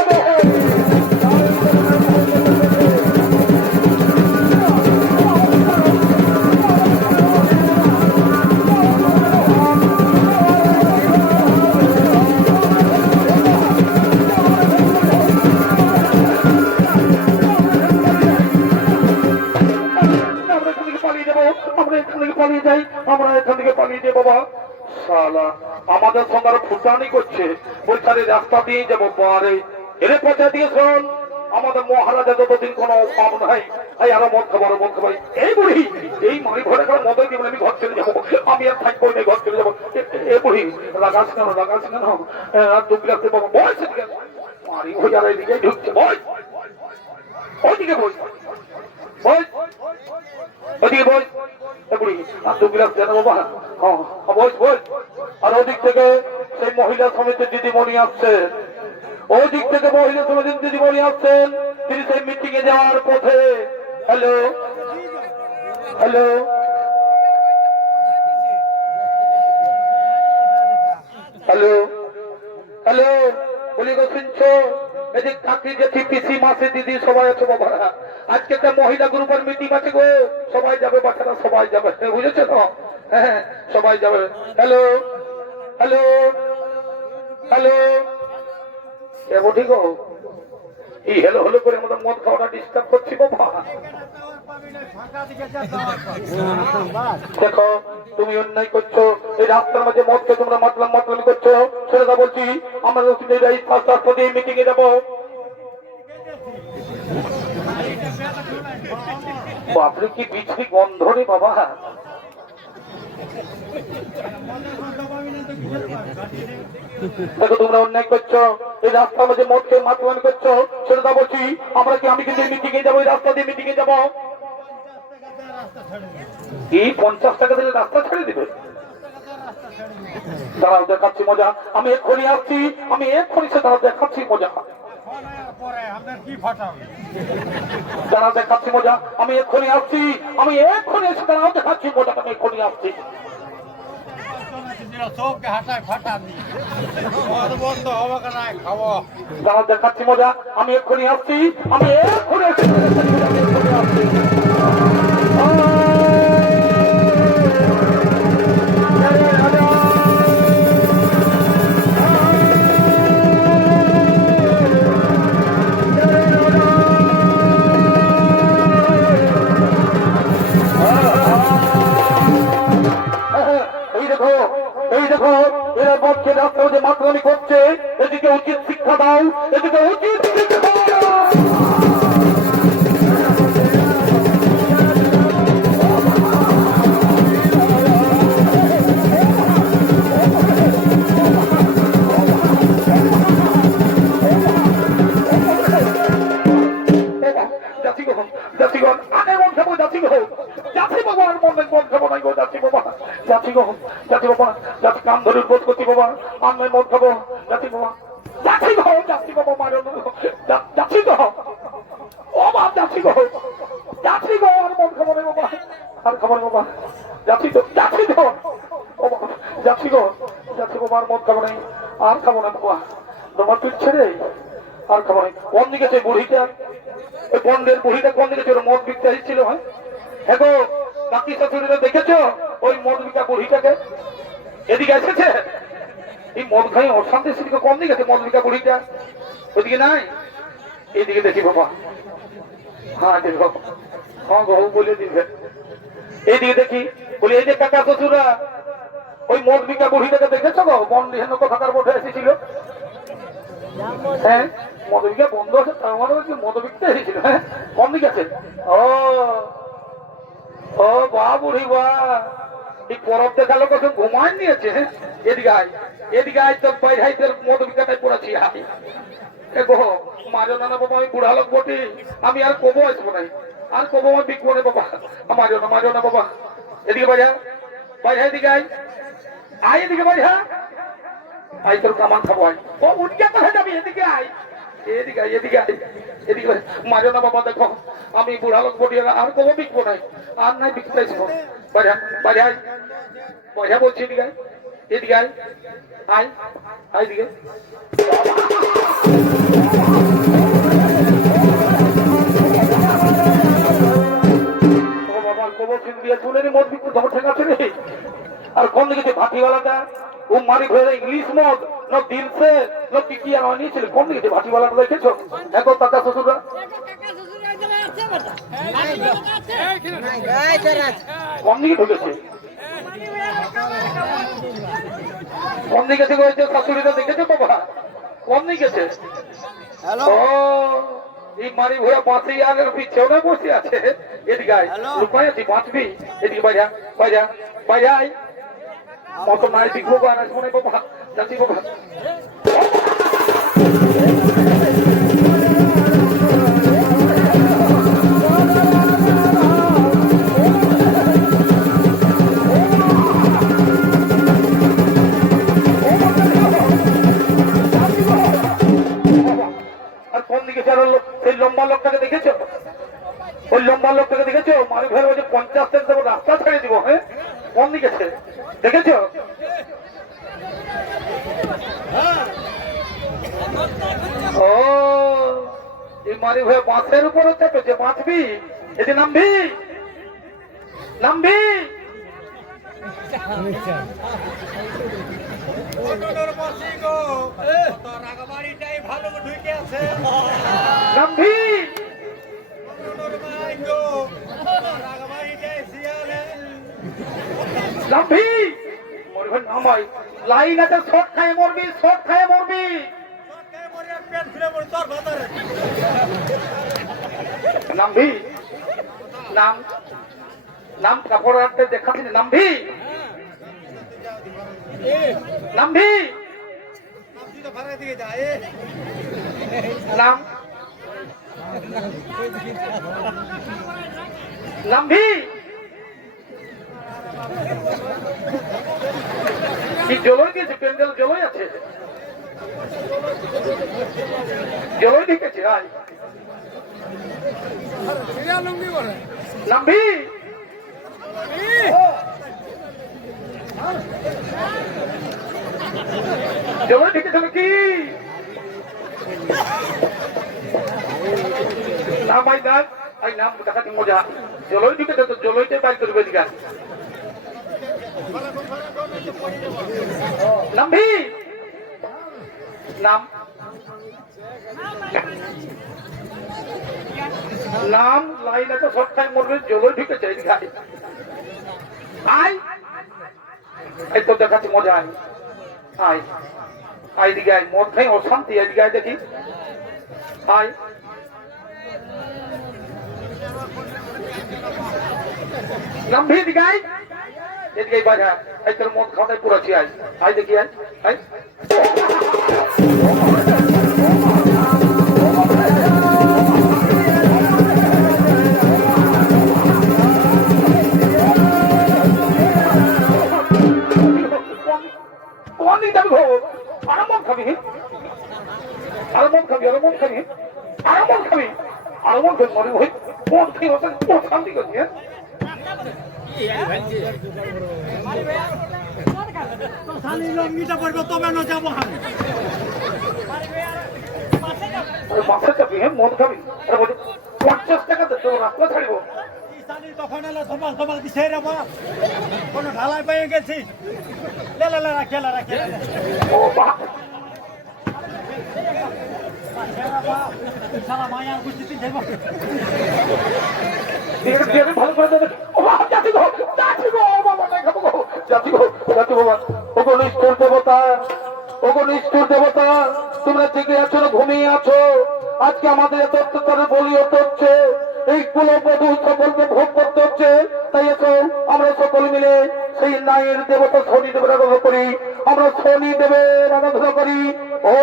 আমাদের সঙ্গে ফুটানি করছে, বলছে রাস্তা দিয়ে যাবো বারে। এরে পচা দিয়ে শোন, আমাদের মহারাজা যতদিন কোনো পাব নাই, এই আরো মদ খাবো, আরো মদ খাবো। এই বুড়ি এই মারি ঘরে করে মদ দিয়ে আমি ঘর চলে যাবো, আমি আর থাকবো না, ঘর চলে যাবো। এ বুড়ি লাগাস কেন, লাগাস কেন? আর দু গ্লাস দেবো, বয়স মারি হয়ে যাবে, এদিকে ঢুকছে, বই ওইদিকে বই, বই ওইদিকে বই। বুড়ি আর দু গ্লাস দেন বাবা, বই বই। আর ওদিক থেকে সেই মহিলা সমিতির দিদিমণি আসছেন, ওই দিক থেকে মহিলা সমিতির দিদিমণি আসছেন, তিনি সেই মিটিং এ যাওয়ার পথে। হ্যালো হ্যালো হ্যালো হ্যালো বলি গো শুনছো? এদিক কাকি জেঠি পিসি মাসি দিদি সবাই আছে বাবারা, আজকে একটা মহিলা গ্রুপের মিটিং আছে গো, সবাই যাবে বাচ্চারা, সবাই যাবে, বুঝেছো তো? হ্যাঁ সবাই যাবে। হ্যালো হ্যালো হ্যালো ঠিক এই হেলো হেলো করে আমাদের মদ খাওয়াটা ডিস্টার্ব করছি বাবা। দেখো তুমি অন্যায় করছো, এই রাস্তার মাঝে মদকে তোমরা মাতলামি করছো, সেটা বলছি আমরা এই মিটিং এ যাবো। বাপরে কি বিছড়ি গন্ধ রে বাবা। দেখো তোমরা অন্যায় করছো, এই রাস্তার মধ্যে মদ খেয়ে মাতলামি করছো, সেটা বলছি আমরা কি আমি কিন্তু মিটিং এ যাবো, এই রাস্তা দিয়ে মিটিং এ যাবো। এই 50 টাকা দিলে রাস্তা ছেড়ে দিবে? দাঁড়াও দেখাচ্ছি মজা, আমি এক্ষুনি আসছি, আমি এক্ষুনি সে দাঁড়াও দেখাচ্ছি মজা, দাঁড়াও দেখাচ্ছি মজা, আমি এক্ষুনি আসছি, আমি এক্ষুনি এসে দাঁড়াও দেখাচ্ছি মজা, আমি এক্ষুনি আসছি। দাঁড়াও দেখাচ্ছি মজা, আমি এক্ষুনি আসছি, আমি এক্ষুনি এসে আসছি। এরা বলছে রাস্তা যে মাতলামি করছে, এদিকে উচিত শিক্ষা দাও, এদিকে উচিত শিক্ষা দাও। জাতিগণ আগের বংশ জাতিগণ যাচ্ছি বাবা, আর মন খাবো নাই গো, যাচ্ছি বাবা, যাচ্ছি গো, যাচ্ছি বাবা, যাচ্ছি কাম ধরে বোধ করছি বাবা, আর নয় মন খাবো, যাচ্ছি বাবা, যাচ্ছি গো, যাচ্ছি বাবা, মারো যাচ্ছি গো, ও বাপ, যাচ্ছি গো, যাচ্ছি গো, আর মন খাবো নাই বাবা, আর খাবো না বাবা, যাচ্ছি তো, যাচ্ছি তো, ও বাবা, যাচ্ছি গো, যাচ্ছি বাবা, আর মন খাবো নাই, আর খাবো না বাবা, তোমার পিঠ ছেড়ে আর খাবো নাই। কোন দিকে সেই বুড়িটা, এই বন্ডের বুড়িটা কোন দিকে ছিল? মদ বিকতে এসেছিল। হ্যাঁ গো, বাকি শাশুড়িরা দেখেছো ওই মদ বিকা বুড়িটাকে? এদিকে এসেছে? এই মদ খাই অশান্তি সেদিকে কোন দিকে আছে? মদ বিকা বুড়িটা ওইদিকে নাই, এইদিকে দেখি বাবা। হ্যাঁ দেখো, হ্যাঁ গো বলে দিবে, এইদিকে দেখি। বলি এই যে কাকা শ্বশুরা ওই মদ বিকা বুড়িটাকে দেখেছো গো? বন্ড হেন কথাকার মধ্যে এসেছিল। হ্যাঁ, মদবিকা বন্ধ আছে, তার মানে মদ বিকতে এসেছিল। হ্যাঁ, কোন দিকে আছে? ও ও বা বুড়ি বা, এই পরব দেখালো কত ঘুমায় নিয়েছে। এদিকে আয়, এদিকে আয়, তোর বাইরে হাইতের মদ বিকাটাই পড়েছি। আয় গো, মারো না বাবা, আমি বুড়া লোক বটি, আমি আর কবো আসবো নাই, আর কবো আমি বিকবো না বাবা, মারো না, মারো না বাবা। এদিকে বাইরে বাইরে, এদিকে আয়, আয় এদিকে বাইরে, আই তোর কামান খাবো। আয়, ও উঠকে কোথায় যাবি? এদিকে আয়, এদিকে আয়, এদিকে আয়, এদিকে মারো না বাবা। দেখো আমি বুড়া লোক বটি, আর কবো বিকবো নাই, আর নাই বিকতে আসবো। বাইরে বাইরে আয়, পয়সা বলছি, এদিকে আয়, এদিকে আয়, আয় আয় এদিকে। আর কোন দিকে ভাটিওয়ালাটা ও মারি ভেবে ইংলিশ মদ না দিলসে না কি আর আনিয়েছিল? কোন দিকে ভাটিওয়ালাটা দেখেছো? এখন কাকা শ্বশুররা কোন দিকে ঢুকেছে? কোন দিকে থেকে হয়েছে? শাশুড়িটা দেখেছো বাবা? কোন দিকে গেছে? ও এই মারি ভোয়া বাঁচি আগের পিছেও না বসে আছে। এদিকে আয়, লুকাই আছি, বাঁচবি। এদিকে বাইরা বাইরা বাইরা আয়, মতো নাই দিকবো বা না শোনে বাবা, যাচ্ছি বাবা। আর কোন দিকে সেই লম্বা লোকটাকে দেখেছো? ওই লম্বা লোকটাকে দেখেছো? মারি ভেবে ওই যে 50 সেন্ট দেবো, রাস্তা ছেড়ে দিব। হ্যাঁ, কোন দিকে দেখেছো? ও এই মারি ভয়ে বাঁশের উপরে চেপেছে, বাঁচবি। এতে নামবি, নামবি। নামবি, নামবি। নামাই লাইন আছে, শট খায় মরবি, শট খায় মরবি। নামবি, নাম নাম কাপড় আনতে দেখাচ্ছি, নামবি, নামবি, নাম নামবি। কি জলই গেছে? প্যান্ডেল জলই আছে, জলই ঢেকেছে। আয়, নামবি, জলই ঢেকেছে নাকি? নাম আই নাম, আই নাম দেখাতে মজা। জলই ঢেকেছে তো জলইটাই বাইর করবে। দিঘা নামবি, নাম নাম লাইন আছে, সবটাই মরবে, জলই ঢুকেছে। আয়, এই তো দেখাচ্ছি মজা। আয় আয়, আয় দিকে আয়, মদ খাই অশান্তি। এদিকে আয় দেখি, আয়। নামবি, এদিকে আয়, এদিকে বাজা। এই তোর মদ খাওয়াই পুরাছি। আয় আয় দেখি, আয় আয়। সরি ভাই কোন থেকে বসেন কোন শান্তি করছি লঙ্গিটা পড়বে তবে না যাবো আমি মাছের চাপি হ্যাঁ মদ খাবি 50 টাকা তো রাখবো ছাড়িব তখন এলো ধমাল ধমাল দিছে রে বাবা কোন ঢালাই পেয়ে গেছি লেলা খেলা ও বাপ সারা মায়া গুছিতে দেব ভালো করে দেবে ও বাবা যাচ্ছি গো বাবা না খাবো গো যাচ্ছি বাবা ওগো নিষ্ঠুর দেবতা তোমরা জেগে আছো না ঘুমিয়ে আছো আজকে আমাদের এত অত্যাচারের বলি হতে হচ্ছে এই কুলবধূ সকলকে ভোগ করতে হচ্ছে তাই এসো আমরা সকল মিলে সেই নায়ের দেবতা শনি দেবের আরাধনা করি আমরা শনি দেবের আরাধনা করি ও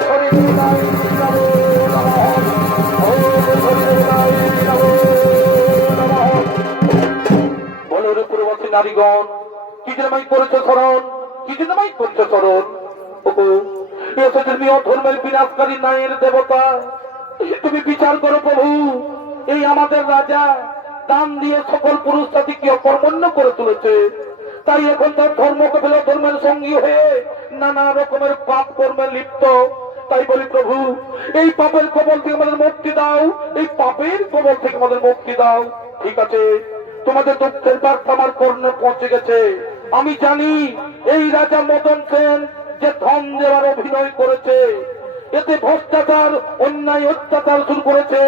শনি দেবতায় নমো নমঃ ও শনি দেবতায় নমো নমঃ বলো রে পূর্ববর্তী নারীগণ কি জন্য মাইক করেছো স্মরণ ওগো এসে তুমি অধর্মের বিনাশকারী নায়ের দেবতা তুমি বিচার করো প্রভু এই আমাদের রাজা দান দিয়ে সকল পুরুষ জাতিকে অকর্মণ্য করে তুলেছে তাই এখন তার ধর্মকে ফেলে ধর্মের সঙ্গী হয়ে নানা রকমের পাপ কর্মে লিপ্ত তাই বলি প্রভু এই পাপের কবল থেকে আমাদের মুক্তি দাও ঠিক আছে তোমাদের দুঃখের বার্তা আমার কর্ণে পৌঁছে গেছে আমি জানি এই রাজা মদন সেন যে ধন দেওয়ার অভিনয় করেছে এতে ভ্রষ্টাচার অন্যায় অত্যাচার শুরু করেছে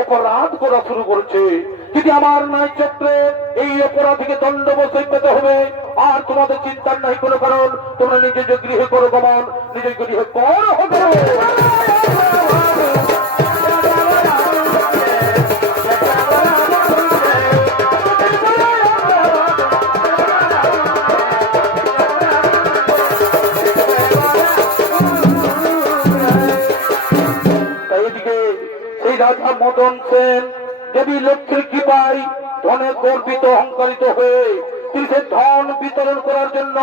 অপরাধ করা শুরু করেছে যদি আমার ন্যায় চক্রে এই অপরাধীকে দণ্ড বসে পেতে হবে আর তোমাদের চিন্তার নাই কোনো কারণ তোমরা নিজের গৃহে করো গমন নিজের গৃহে কর হবে রাজা মদন সেন দেবী লক্ষ্মীর কৃপায় ধনে গর্বিত অহংকারিত হয়ে তিনি সে ধন বিতরণ করার জন্য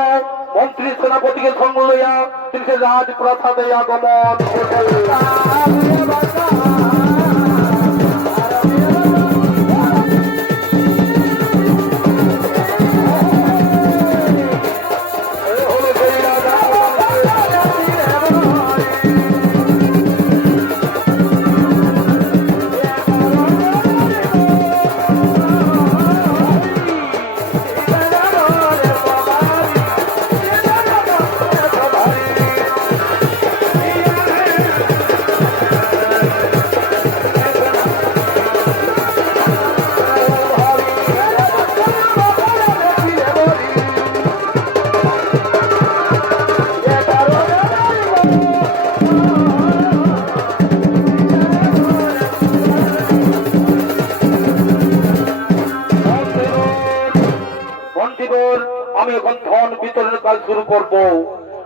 মন্ত্রী সেনাপতিকে সঙ্গ লইয়া তিনি সে রাজপ্রাসাদে আগমন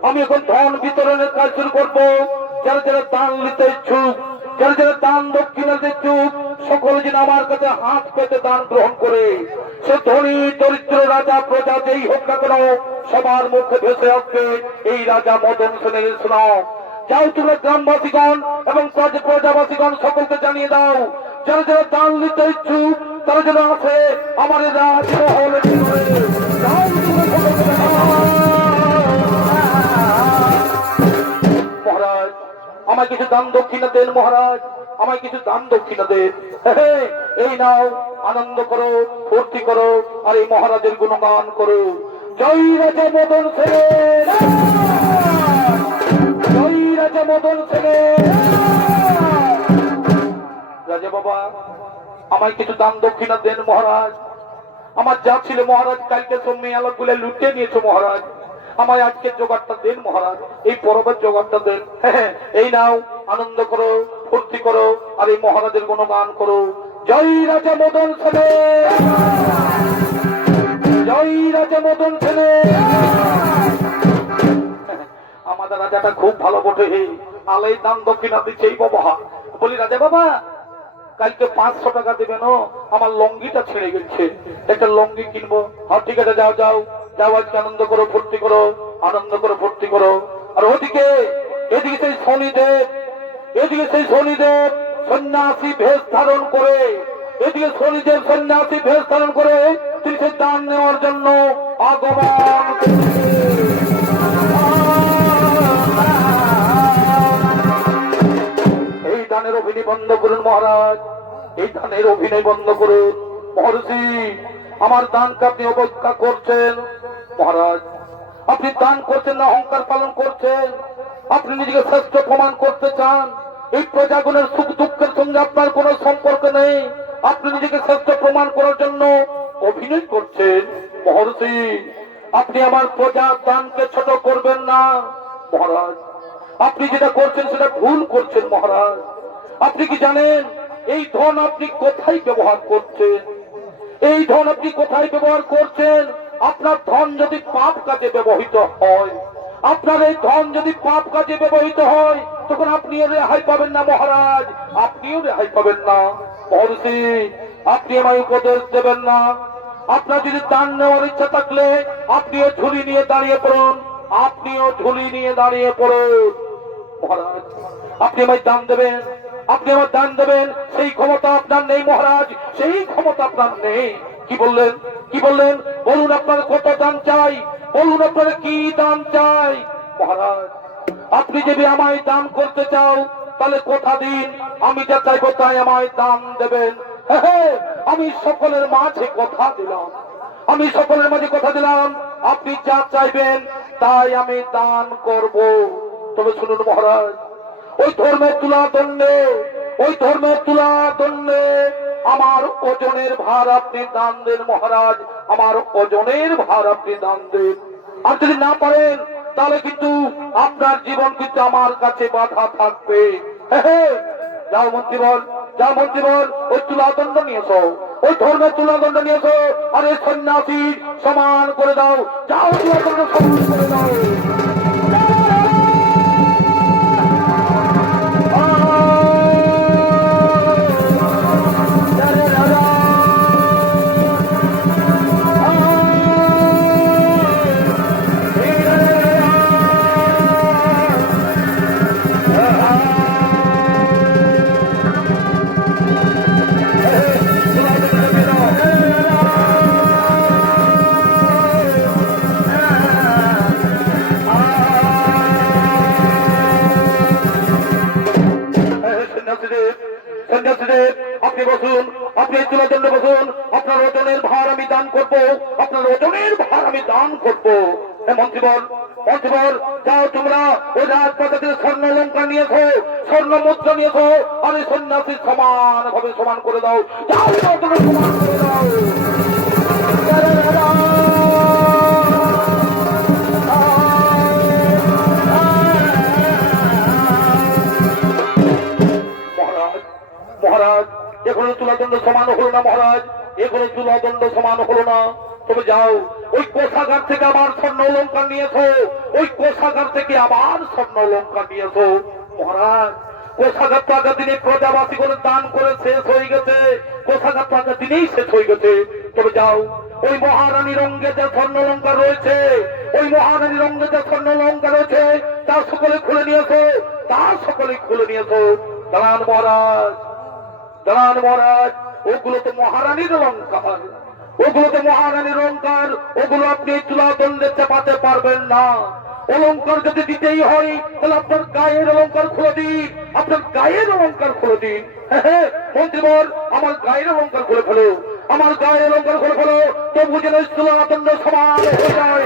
আমি এখন ধন বিতরণের কাজ শুরু করব যারা যারা দান নিতে ইচ্ছুক যারা যারা দান দক্ষিণা দিতে ইচ্ছুক সকলে যেন আমার কাছে হাত পেতে দান গ্রহণ করে সে ধনী দরিদ্র রাজা প্রজা যেই হোক না কেন সবার মুখে ভেসে আসবে এই রাজা মদন সেনের শোনাও যাও তোমরা গ্রামবাসীগণ এবং প্রজাবাসীগণ সকলকে জানিয়ে দাও যারা যারা দান নিতে ইচ্ছুক তারা যেন আছে আমার রাজমহলে মহারাজ আমায় কিছু দান দক্ষিণা দেন মহারাজ আমায় কিছু দান দক্ষিণা দেন এই নাও আনন্দ করো ফুর্তি করো আর এই মহারাজের গুণগান করো জয় রাজা মদন সেন জয় রাজা মদন সেন রাজা বাবা আমায় কিছু দান দক্ষিণা দেন মহারাজ আমার যা ছিল মহারাজ কালকে সব মেয়ে আলোকগুলো লুটে নিয়েছো মহারাজ আমায় আজকে জোগাড়টা দেন মহারাজ এই পরবের জোগাড়টা দেন এই নাও আনন্দ করো ফুর্তি করো আর এই মহারাজের গুণগান করো জয় রাজা মদন সেন জয় রাজা মদন সেন আমাদের রাজাটা খুব ভালো বটে আলাই দান দক্ষিণা দিচ্ছে এই বাবা বলি রাজা বাবা কালকে 500 টাকা দেবেন আমার লঙ্গিটা ছেড়ে গেছে একটা লঙ্গি কিনবো হ্যাঁ ঠিক আছে যাও যাও যাও আজকে আনন্দ করো ফুর্তি করো আর এদিকে সেই শনিদেব সন্ন্যাসী ভেষ ধারণ করে, এদিকে শনিদেব সন্ন্যাসী ভেষ ধারণ করে তিনি সে দান নেওয়ার জন্য আগমন করছে। এই দানের অভিনয় বন্ধ করুন মহারাজ, এই দানের অভিনয় বন্ধ করুন। মহর্ষি, আমার দানকে আপনি অবজ্ঞা করছেন। মহারাজ, আপনি দান করছেন না অহংকার পালন করছেন? আপনি নিজেকে শ্রেষ্ঠ প্রমাণ করতে চান? এই প্রজাগণের সুখ দুঃখের সঙ্গে আপনার কোন সম্পর্ক নেই, আপনি নিজেকে শ্রেষ্ঠ প্রমাণ করার জন্য অভিনয় করছেন। মহর্ষি, আপনি আমার প্রজার দানকে ছোট করবেন না। মহারাজ, আপনি যেটা করছেন সেটা ভুল করছেন। মহারাজ, আপনি কি জানেন এই ধন আপনি কোথায় ব্যবহার করছেন? এই ধন আপনি কোথায় ব্যবহার করছেন? আপনার ধন যদি পাপ কাজে ব্যবহৃত হয়, আপনার এই ধন যদি পাপ কাজে ব্যবহৃত হয়, তখন আপনিও রেহাই পাবেন না। মহারাজ, আপনিও রেহাই পাবেন না। মহর্ষি, আপনি আমায় উপদেশ দেবেন না। আপনার যদি দান নেওয়ার ইচ্ছা থাকলে আপনিও ঝুলি নিয়ে দাঁড়িয়ে পড়ুন, আপনিও ঝুলি নিয়ে দাঁড়িয়ে পড়ুন। মহারাজ, আপনি আমায় দান দেবেন, আপনি আমার দান দেবেন, সেই ক্ষমতা আপনার নেই। মহারাজ, সেই ক্ষমতা আপনার নেই। কি বললেন? কি বললেন? বলুন আপনার কত দান চাই, বলুন আপনার কি দান চাই। মহারাজ, আপনি যদি আমায় দান করতে চাও তাহলে কথা দিন, আমি যা চাইবো তাই আমায় দান দেবেন। হ্যাঁ, আমি সকলের মাঝে কথা দিলাম, আমি সকলের মাঝে কথা দিলাম, আপনি যা চাইবেন তাই আমি দান করব। তবে শুনুন মহারাজ, ওই ধর্মের তুলা দণ্ডে, ওই ধর্মের তুলা দণ্ডে আমার ওজনের ভার আপনি দান দেন। মহারাজ, আমার ওজনের ভার আপনি দান দেন। আর যদি না পারেন তাহলে কিন্তু আপনার জীবন কিন্তু আমার কাছে বাধা থাকবে। যাও মন্ত্রীবর, যাও মন্ত্রীবর, ওই তুলাদণ্ড নিয়ে এসো, ওই ধর্মের তুলাদণ্ড নিয়ে এসো, আর এই সন্ন্যাসী সমান করে দাও। যাও তুলাদণ্ড সমান করে দাও। আপনি বসুন, আপনি তুলাদণ্ড বসুন। আপনার ওজনের ভার আমি দান করবো, আপনার ওজনের ভার আমি দান করবো। মন্ত্রীবর, মন্ত্রীবর, যাও তোমরা ওই রাজপথে থেকে স্বর্ণ অলঙ্কার নিয়েছো, স্বর্ণ মুদ্রা নিয়েছো, আর এই সন্ন্যাসী সমান ভাবে সমান করে দাও। যাও তোমরা সমান করে দাও। মহারাজ, এখনো তুলাদণ্ড সমান হলো না। মহারাজ, এখনো তুলাদণ্ড সমান হলো না। তবে যাও, ওই কোষাগার থেকে আবার স্বর্ণ অলঙ্কার নিয়েছো, ওই কোষাগার থেকে আবার স্বর্ণ অলঙ্কার নিয়েছো। মহারাজ, কোষাগার তো আগের দিনে প্রজাবাসী করে দান করে শেষ হয়ে গেছে, কোষাগার তো আগের দিনেই শেষ হয়ে গেছে। তবে যাও, ওই মহারানীর অঙ্গে যে স্বর্ণ অলঙ্কার রয়েছে, ওই মহারানীর অঙ্গে যে স্বর্ণ অলঙ্কার রয়েছে তা সকলে খুলে নিয়েছো, তা সকলে খুলে নিয়েছো। দাঁড়ান মহারাজ, দাঁড়ান মহারাজ, ওগুলো তো মহারানীর অলঙ্কার, ওগুলো তো মহারানীর অলঙ্কার, ওগুলো আপনি তুলাদণ্ডে চাপাতে পারবেন না। অলঙ্কার যদি দিতেই হয় তাহলে আপনার গায়ের অলঙ্কার খুলে দিন, আপনার গায়ের অলঙ্কার খুলে দিন। হ্যাঁ মন্ত্রীবর, আমার গায়ের অলঙ্কার খুলে ফেলো, আমার গায়ের অলঙ্কার খুলে ফেলো, তবু যেন তুলাদণ্ড সমান হয়ে যায়।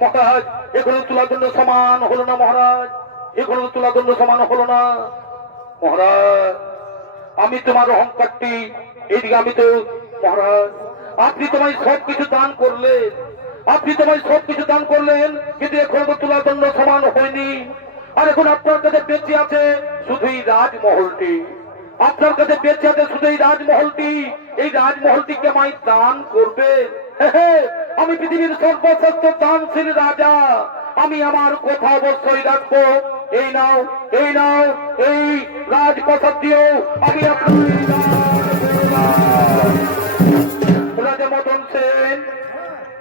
মহারাজ, এখনো তুলাদণ্ড সমান হলো না। মহারাজ, এখনো তুলাদণ্ড সমান হলো না। মহারাজ, আমি তোমার অহংকারটি এইদিকে আমি তো। মহারাজ, আপনি তোমায় সবকিছু দান করলেন, আপনি তোমায় সবকিছু দান করলেন, কিন্তু এখনো তো তুলাদণ্ড সমান হয়নি। আর এখন আপনার কাছে বেঁচে আছে শুধুই রাজমহলটি, আপনার কাছে বেঁচে আছে শুধু এই রাজমহলটি। এই রাজমহলটিকে আমায় দান করবে। আমি পৃথিবীর সর্বশ্রেষ্ঠ দানশীল রাজা, আমি আমার কথা অবশ্যই রাখবো। এই নাও, এই নাও, এই রাজপ্রাসাদ দিয়েও আমি আপনার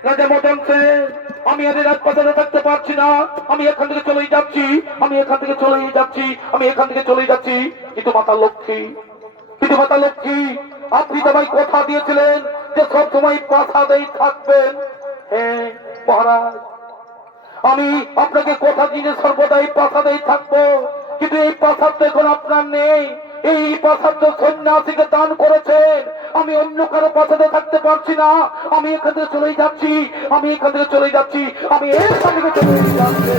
রাজা মদন সেন, আমি আর এই রাজপ্রাসাদে থাকতে পারছি না, আমি এখান থেকে চলেই যাচ্ছি, আমি এখান থেকে চলেই যাচ্ছি, আমি এখান থেকে চলেই যাচ্ছি। কিন্তু মাতা লক্ষ্মী, কিন্তু মাতা লক্ষ্মী, আপনি তো আমায় কথা দিয়েছিলেন যে সব সময় প্রাসাদেই থাকবেন। হ্যাঁ মহারাজ, আমি আপনাকে কথা দিয়ে সর্বদাই প্রাসাদেই থাকবো, কিন্তু এই প্রাসাদ তো এখন আপনার নেই, এই প্রাসাদ তো সন্ন্যাসীকে দান করেছেন, আমি অন্য কারো প্রাসাদে থাকতে পারছি না, আমি এখান থেকে চলেই যাচ্ছি, আমি এখান থেকে চলেই যাচ্ছি, আমি এখান থেকে চলেই যাচ্ছি।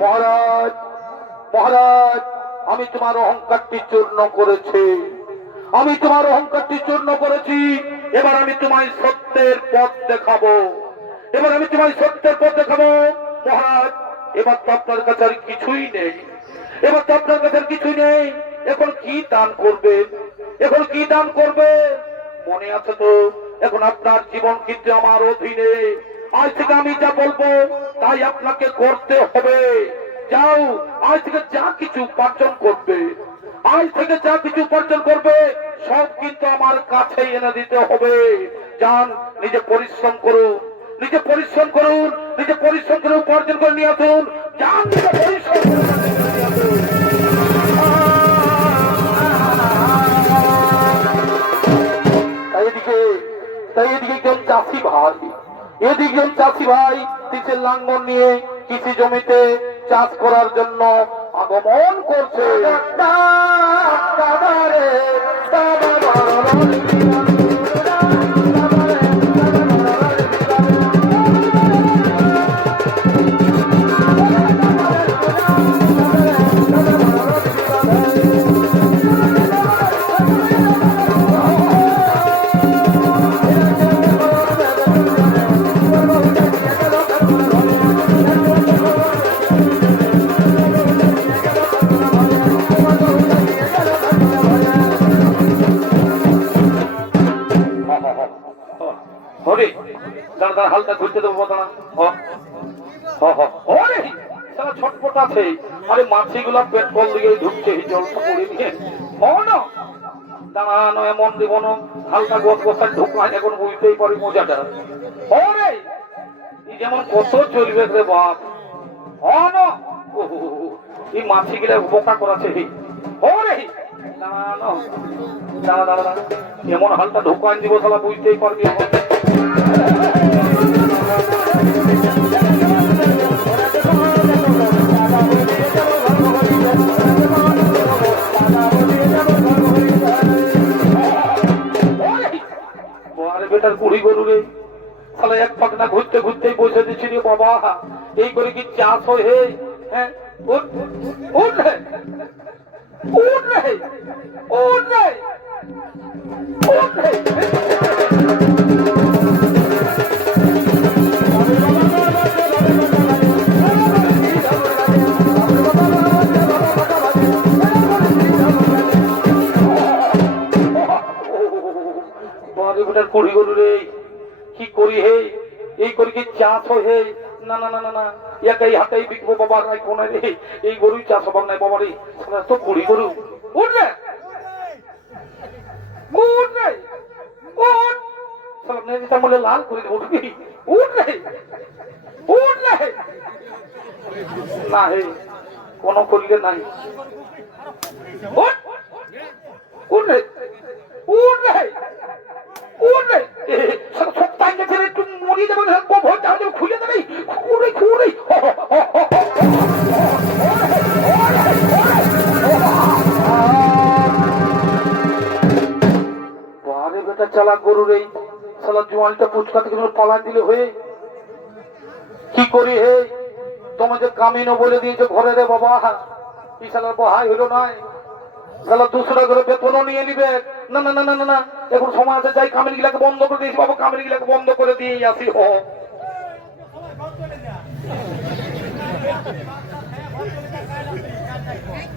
মহারাজ, মহারাজ, আমি তোমার অহংকারটি চূর্ণ করেছি, আমি তোমার অহংকারটি চূর্ণ করেছি, এবার আমি তোমায় সত্যের পথ দেখাবো, এবার আমি তোমায় সত্যের পথ দেখাবো। মহারাজ, এবার তো আপনার কাছে আর কিছুই নেই, এবার তো আপনার কাছে আর কিছুই নেই, এখন কি দান করবে, এখন কি দান করবে? মনে আছে তো, এখন আপনার জীবন কিন্তু আমার অধীনে, আজ থেকে আমি যা বলবো তাই আপনাকে করতে হবে। যাও, আজ থেকে যা কিছু উপার্জন করবে, আজ থেকে যা কিছু উপার্জন করবে সব কিন্তু আমার কাছে এনে দিতে হবে। যান, নিজে পরিশ্রম করুন, নিজে পরিশ্রম করুন, নিজে পরিশ্রম করে উপার্জন করে নিয়ে আসুন। যান, নিজে পরিশ্রম করুন। তাই এদিকে একজন চাষি ভাই, এদিকে একজন চাষি ভাই কিসের লাঙ্গল নিয়ে কৃষি জমিতে চাষ করার জন্য আগমন করছে। হবে দাঁড়া দাঁড়া, হালকা ঘুরতে দেবো দাঁড়া। ছটপট আছে, আরে মাছিগুলা পেট্রোল দিয়ে ঢুকছে জলটা পড়ে দিয়ে না দাঁড়ানো, এমন দিব না হালকা গোস গোসায় ঢুকলাম, এখন বুঝতেই পারি মজাটা। রে যেমন কত চলবে রে বাপ, না এই মাছিগুলা বোকা করাছে। রে দাঁড়ানো, দাঁড়া দাঁড়া দাঁড়া, এমন হালকা ঢুকান দিব তাহলে বুঝতেই পারবি। বেটার কুড়ি গরু রে, তাহলে এক পাকনা ঘুরতে ঘুরতেই বসে দিচ্ছি রে বাবা, এই করে কি চাষ হয়? হে হ্যাঁ, উঠ উঠ রে, উঠ রে, উঠ রে, উঠ রে। কুড়ি গরু রে, কি করি হে, এই করি কি চাষ হয়? হে না না না না না, একাই হাতেই বিকবো বাবা, নাই কোনে রে, এই গরুই চাষ হবার নাই বাবা রে, তো কুড়ি গরু। উঠ রে, উঠ রে, উঠ, নেতা বলে লাল করে দেবো, উঠ রে, উঠ রে। না হে, কোন করিলে নাই, উঠ, উঠ রে, উঠ রে, উঠ রে। সপ্তাহে গেছে একটু মরিয়ে দেবে, ভোট তাহলে খুলে দেবে, খুঁড়ে খুঁড়ে বেটা চালা গরু রে, সালা জোয়ানটা পুচকা থেকে পালা দিলে হয়ে কি করি? হে তোমার যে কামিনও বলে দিয়েছে ঘরে রে বাবা, কি সালার বহাই হলো নয়, সালা 200 টাকা করে বেতনও নিয়ে নিবে। না না না না না না, এখন সময় আছে, যাই কামিনী গিলাকে বন্ধ করে দিয়েছি বাবা, কামিনী গিলাকে বন্ধ করে দিয়ে আসি।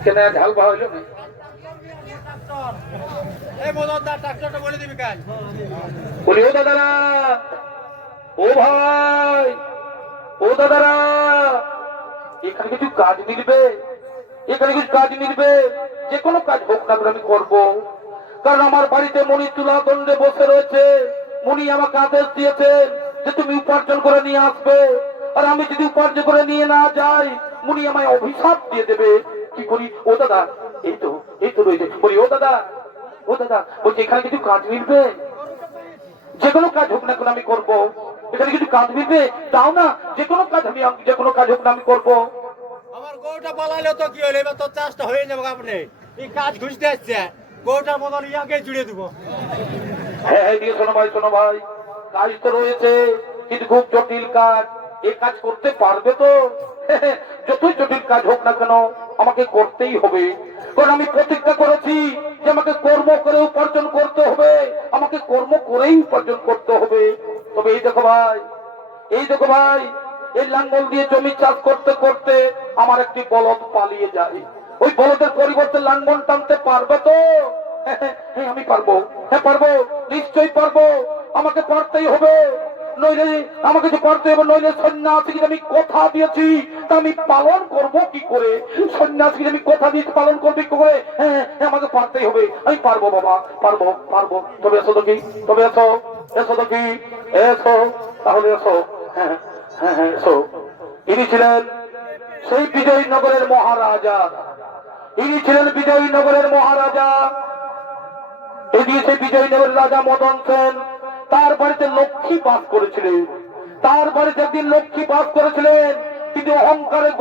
কেন ঢাল বা হইল না? বলি ও দাদারা, ও ভাই, ও দাদারা, এখানে কিছু কাজ মিলবে, এখানে কিছু কাজ মিলবে, যে কোনো কাজ হোক না করে আমি করবো। কারণ আমার বাড়িতে মণি তুলা দণ্ডে বসে রয়েছে। মণি আমাকে আদেশ দিয়েছেন যে তুমি উপার্জন করে নিয়ে আসবে, আর আমি যদি উপার্জন করে নিয়ে না যাই মুনি আমায় অভিশাপ দিয়ে দেবে। কি করি? ও দাদা, এই তো রয়েছে। বলি, ও দাদা বলছি, এখানে কিছু কাজ মিলবে? যে কোনো কাজ হোক না কেন আমি করবো। এখানে কিছু কাজ মিলবে? তাও না, যে কোনো কাজ হোক না আমি করবো। আমার গরুটা পালাইলে তো কি হইলো, এবার তো চাষটা হয়ে যাবে। আপনি এই কাজ খুঁজতে আসছে, গরুটার বদল ইয়াকে জুড়ে দেবো। হ্যাঁ, দিয়ে শোনো ভাই, কাজ তো রয়েছে, কিন্তু খুব জটিল কাজ। এই কাজ করতে পারবে তো? যতই জটিল কাজ হোক না কেন আমাকে করতেই হবে। কারণ আমি প্রতিজ্ঞা করেছি যে আমাকে কর্ম করে উপার্জন করতে হবে, আমাকে কর্ম করেই উপার্জন করতে হবে। তবে এই দেখো ভাই, এই লাঙ্গল দিয়ে জমি চাষ করতে করতে আমার একটি বলদ পালিয়ে যায়। ওই বলদের পরিবর্তে লাঙ্গল টানতে পারবে তো? হ্যাঁ, আমি পারবো। হ্যাঁ, পারবো, নিশ্চয়ই পারবো। আমাকে পারতেই হবে, নইলে সন্ন্যাসীকে আমি কথা দিয়েছি তা আমি পালন করবো কি করে? সন্ন্যাসীকে আমি কথা দিয়েছি, পালন করবো কি করে? হ্যাঁ, আমাকে পারতেই হবে। আমি পারবো বাবা, পারবো। তবে এসো তো কি, এসো তাহলে এসো। হ্যাঁ, এসো। ইনি ছিলেন সেই বিজয়নগরের মহারাজা। এদিকে সেই বিজয়নগরের রাজা মদন সেন, তার বাড়িতে লক্ষ্মী বাস করেছিলেন। কিন্তু অহংকারে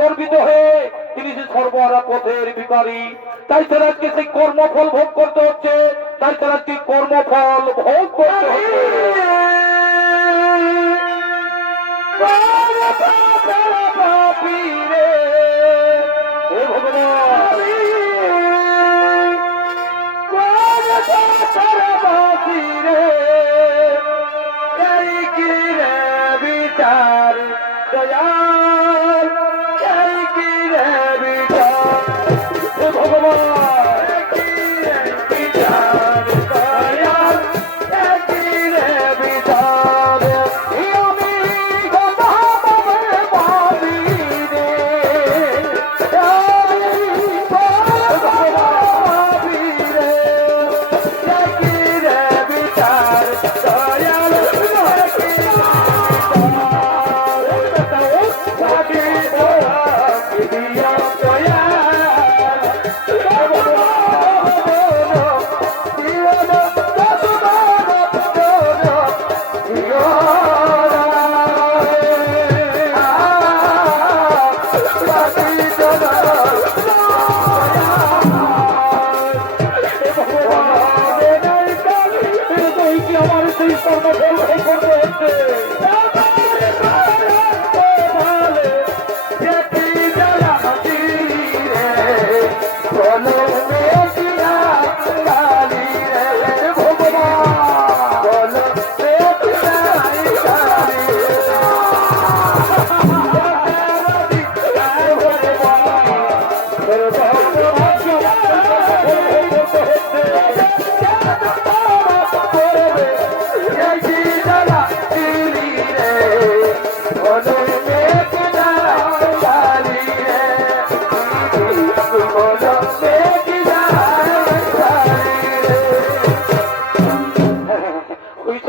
গর্বিত হয়ে তিনি যে সর্বহারা পথের ভিখারী। তাই তারা আজকে সেই কর্মফল ভোগ করতে হচ্ছে। হে ভগবান, বিচার দয়াল, ভগবান বিচার দয়াল, বিচার আমি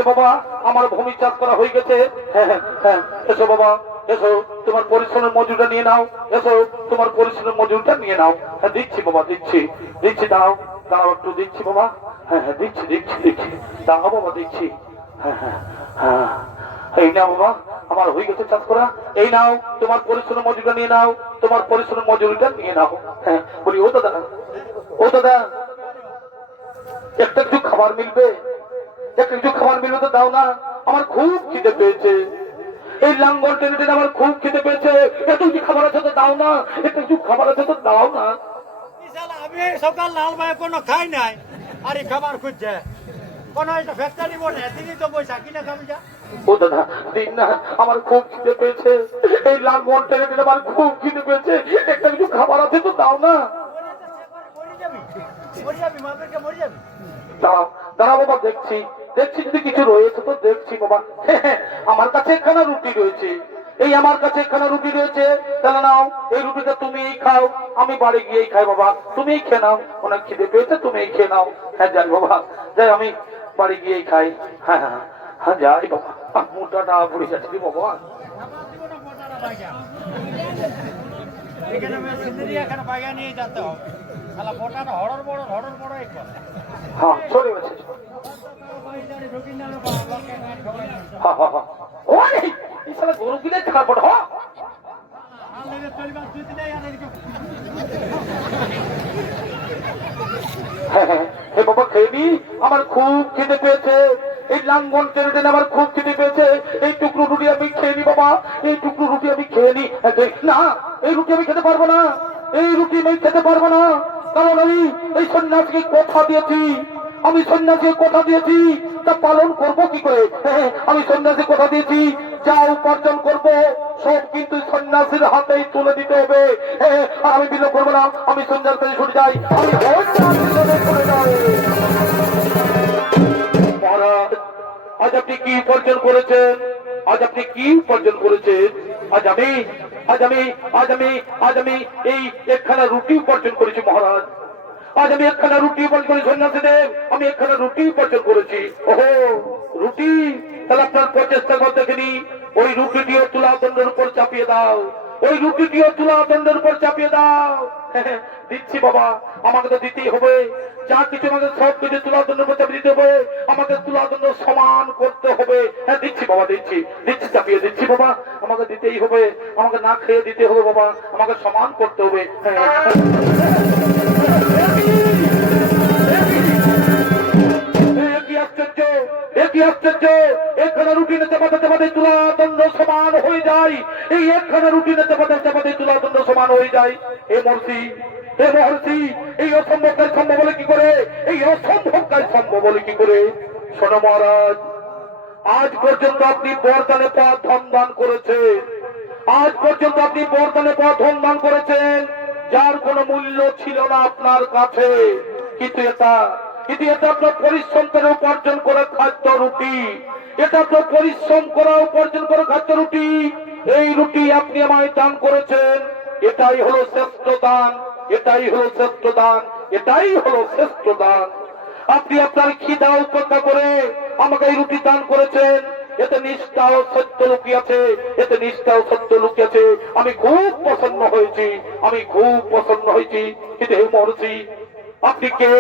বাবা, আমার ভূমি চাষ করা হয়ে গেছে। হ্যাঁ, এসো বাবা, এসো, তোমার পরিশ্রমের মজুরটা নিয়ে নাও। হ্যাঁ, দিচ্ছি বাবা, দিচ্ছি। দাঁড়াও একটু, দিচ্ছি বাবা। হ্যাঁ, দিচ্ছি। দাঁড়াও বাবা, দিচ্ছি। হ্যাঁ, এই নাও বাবা, আমার হয়ে গেছে চাষ করা। এই নাও, তোমার পরিশ্রমের মজুরটা নিয়ে নাও। হ্যাঁ, বলি, ও দাদা, একটা কিছু খাবার মিলবে তো দাও না, আমার খুব খিদে পেয়েছে। এই লাঙ্গল টেনে টেনে আমার খুব খিদে পেয়েছে। একটু কিছু খাবার আছে তো দাও না। আমি সকাল লাল ভাই কোনো খাই নাই, আর এই খাবার খুঁজছে কোন একটা ফ্যাক্টরি বলে তিনি তো পয়সা কিনে খাবি যা। ও দাদা, দিন না, আমার খুব খিদে পেয়েছে। এই লাঙ্গল টেনে টেনে আমার খুব খিদে পেয়েছে। একটা কিছু খাবার আছে তো দাও না। মরে যাবি। দাঁড়াও বাবা, দেখছি যদি কিছু রয়েছে তো দেখছি বাবা। আমার কাছে একখানা রুটি রয়েছে, এই আমার কাছে এখানে রুটি রয়েছে, তাহলে নাও এই রুটিটা তুমিই খাও, আমি বাড়ি গিয়েই খাই বাবা, তুমিই খেয়ে নাও, অনেক খিদে পেয়েছে তুমিই খেয়ে নাও। হ্যাঁ যাই বাবা, যাই আমি বাড়ি গিয়েই খাই। হ্যাঁ হ্যাঁ হ্যাঁ যাই বাবা, মোটাটা পড়ে যাচ্ছে বাবা। এখানে এখানে বাগা নিয়ে যেতে হবে, তাহলে মোটাটা হড়র বড় এই করে। হ্যাঁ চলে গেছে। হ্যাঁ হ্যাঁ হ্যাঁ ওই এই শালা গরু কিনে খারাপ পড়। হ্যাঁ হে বাবা খেয়ে নি, আমার খুব খিদে পেয়েছে, এই লাঙ্গন টেনে টেনে আমার খুব খিদে পেয়েছে, এই টুকরো রুটি আমি খেয়ে নি বাবা, এই টুকরো রুটি আমি খেয়ে নি। না এই রুটি আমি খেতে পারবো না, এই রুটি আমি খেতে পারবো না, কারণ আমি এই সন্ন্যাসীকে কথা দিয়েছি, আমি সন্ন্যাসীকে কথা দিয়েছি, তা পালন করবো কি করে? আমি সন্ন্যাসী কথা দিয়েছি, যা উপার্জন করবো সব কিন্তু সন্ন্যাসীর হাতেই তুলে দিতে হবে। আর আমি বিলম্ব করবো না, আমি সন্ন্যাস থেকে ছুটে যাই, আমি মহারাজ আজ আপনি কি উপার্জন করেছেন? আজ আপনি কি উপার্জন করেছেন? আজ আমি এই একখানা রুটি উপার্জন করেছি মহারাজ, আজ আমি একখানা রুটি উপার্জন করেছি সন্ন্যাসী দেব, আমি একখানা রুটি উপার্জন করেছি। ওহো রুটি, তাহলে আপনার প্রচেষ্টা করতে দেখেনি, ওই রুটিটিও তুলা দণ্ডের উপর চাপিয়ে দাও, ওই রুটিটিও তুলা দণ্ডের উপর চাপিয়ে দাও। দিচ্ছি বাবা, আমাকে তো দিতেই হবে, যা কিছু আমাকে সব কিছু তুলা দণ্ডের উপর চাপিয়ে দিতে হবে, আমাকে তুলা দণ্ড সমান করতে হবে। হ্যাঁ দিচ্ছি বাবা, দিচ্ছি দিচ্ছি চাপিয়ে দিচ্ছি বাবা, আমাকে দিতেই হবে, আমাকে না খেয়ে দিতে হবে বাবা, আমাকে সমান করতে হবে। একখানা রুটিনে চাপাতে চাপাতে তুলা দণ্ড সমান হয়ে যায়, এই একখানা রুটিনে চাপাতে চাপাতে তুলা দণ্ড সমান হয়ে যায়। এ মহর্ষি এই অসম্ভব কাজ সম্ভব বলে কি করে? এই অসম্ভব কাজ সম্ভব বলে কি করে? শোনো মহারাজ, আজ পর্যন্ত আপনি বরদানে পথ ধন দান করেছেন, আজ পর্যন্ত আপনি বরদানে পথ ধন দান করেছেন, যার কোনো মূল্য ছিল না আপনার কাছে, কিন্তু এটা আপনার পরিশ্রম করে উপার্জন করে খাদ্য রুটি, এটা আপনার পরিশ্রম করা উপার্জন করে খাদ্য রুটি, এই রুটি আপনি আমায় দান করেছেন, এটাই হলো শ্রেষ্ঠ দান, এটাই হলো শ্রেষ্ঠ দান, এটাই হলো শ্রেষ্ঠ দান। আপনি আপনার খিদা উপেক্ষা করে আমাকে এই রুটি দান করেছেন, এতে নিষ্ঠা ও সত্য লুকিয়েছে, এতে নিষ্ঠা ও সত্য লুকিয়েছে। আমি খুব প্রসন্ন হয়েছি, আমি খুব প্রসন্ন হয়েছি। কিন্তু হে মহর্ষি, আপনি কে?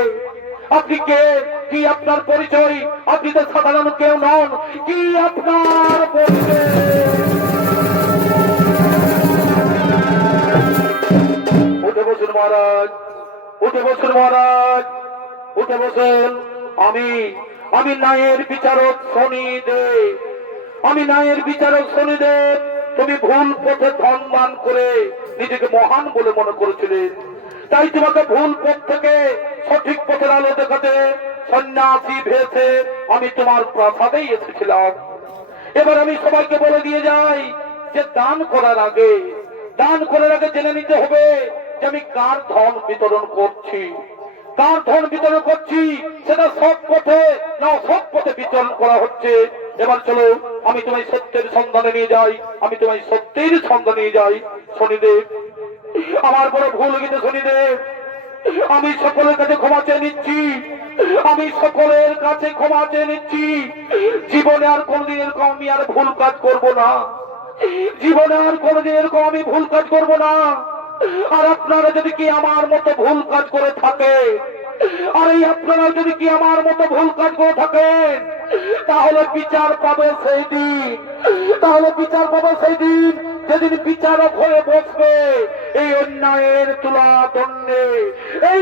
আপনি কে? কি আপনার পরিচয়? আপনি তো সাধারণ কেউ নন, কি আপনার পরিচয়? উঠে বসুন মহারাজ, উঠে বসুন মহারাজ, উঠে বসুন। আমি ন্যায়ের বিচারক শনিদেব, আমি ন্যায়ের বিচারক শনিদেব। তুমি ভুল পথে ধন দান করে নিজেকে মহান বলে মনে করেছিলেন, তাই তোমাকে ভুল পথ থেকে সঠিক পথের আলো দেখাতে সন্ন্যাসী ভেসে আমি তোমার প্রাসাদেই এসেছিলাম। এবার আমি সবাইকে বলে দিয়ে যাই যে দান করার আগে জেনে নিতে হবে যে আমি কার ধন বিতরণ করছি, কার ধন বিতরণ করছি, সেটা সৎ পথে না অসৎ পথে বিতরণ করা হচ্ছে। এবার চলো আমি তোমায় সত্যের সন্ধানে নিয়ে যাই, আমি তোমায় সত্যের সন্ধানে নিয়ে যাই। শনিদেব, আমার বড় ভুল কিন্তু শনিদেব, আমি সকলের কাছে ক্ষমা চেয়ে নিচ্ছি, আমি সকলের কাছে ক্ষমা চেয়ে নিচ্ছি। জীবনে আর কোনদিন এরকম আমি আর ভুল কাজ করব না, জীবনে আর কোনদিন এরকম আমি ভুল কাজ করব না। আর আপনারা যদি কি আমার মতো ভুল কাজ করে থাকে, আর এই আপনারা যদি কি আমার মতো ভুল কাজ করে থাকেন, তাহলে বিচার পাবে সেই দিন, তাহলে বিচার পাবে সেই দিন যেদিন বিচারক হয়ে বসবে এই অন্যায়ের তুলা দণ্ডে, এই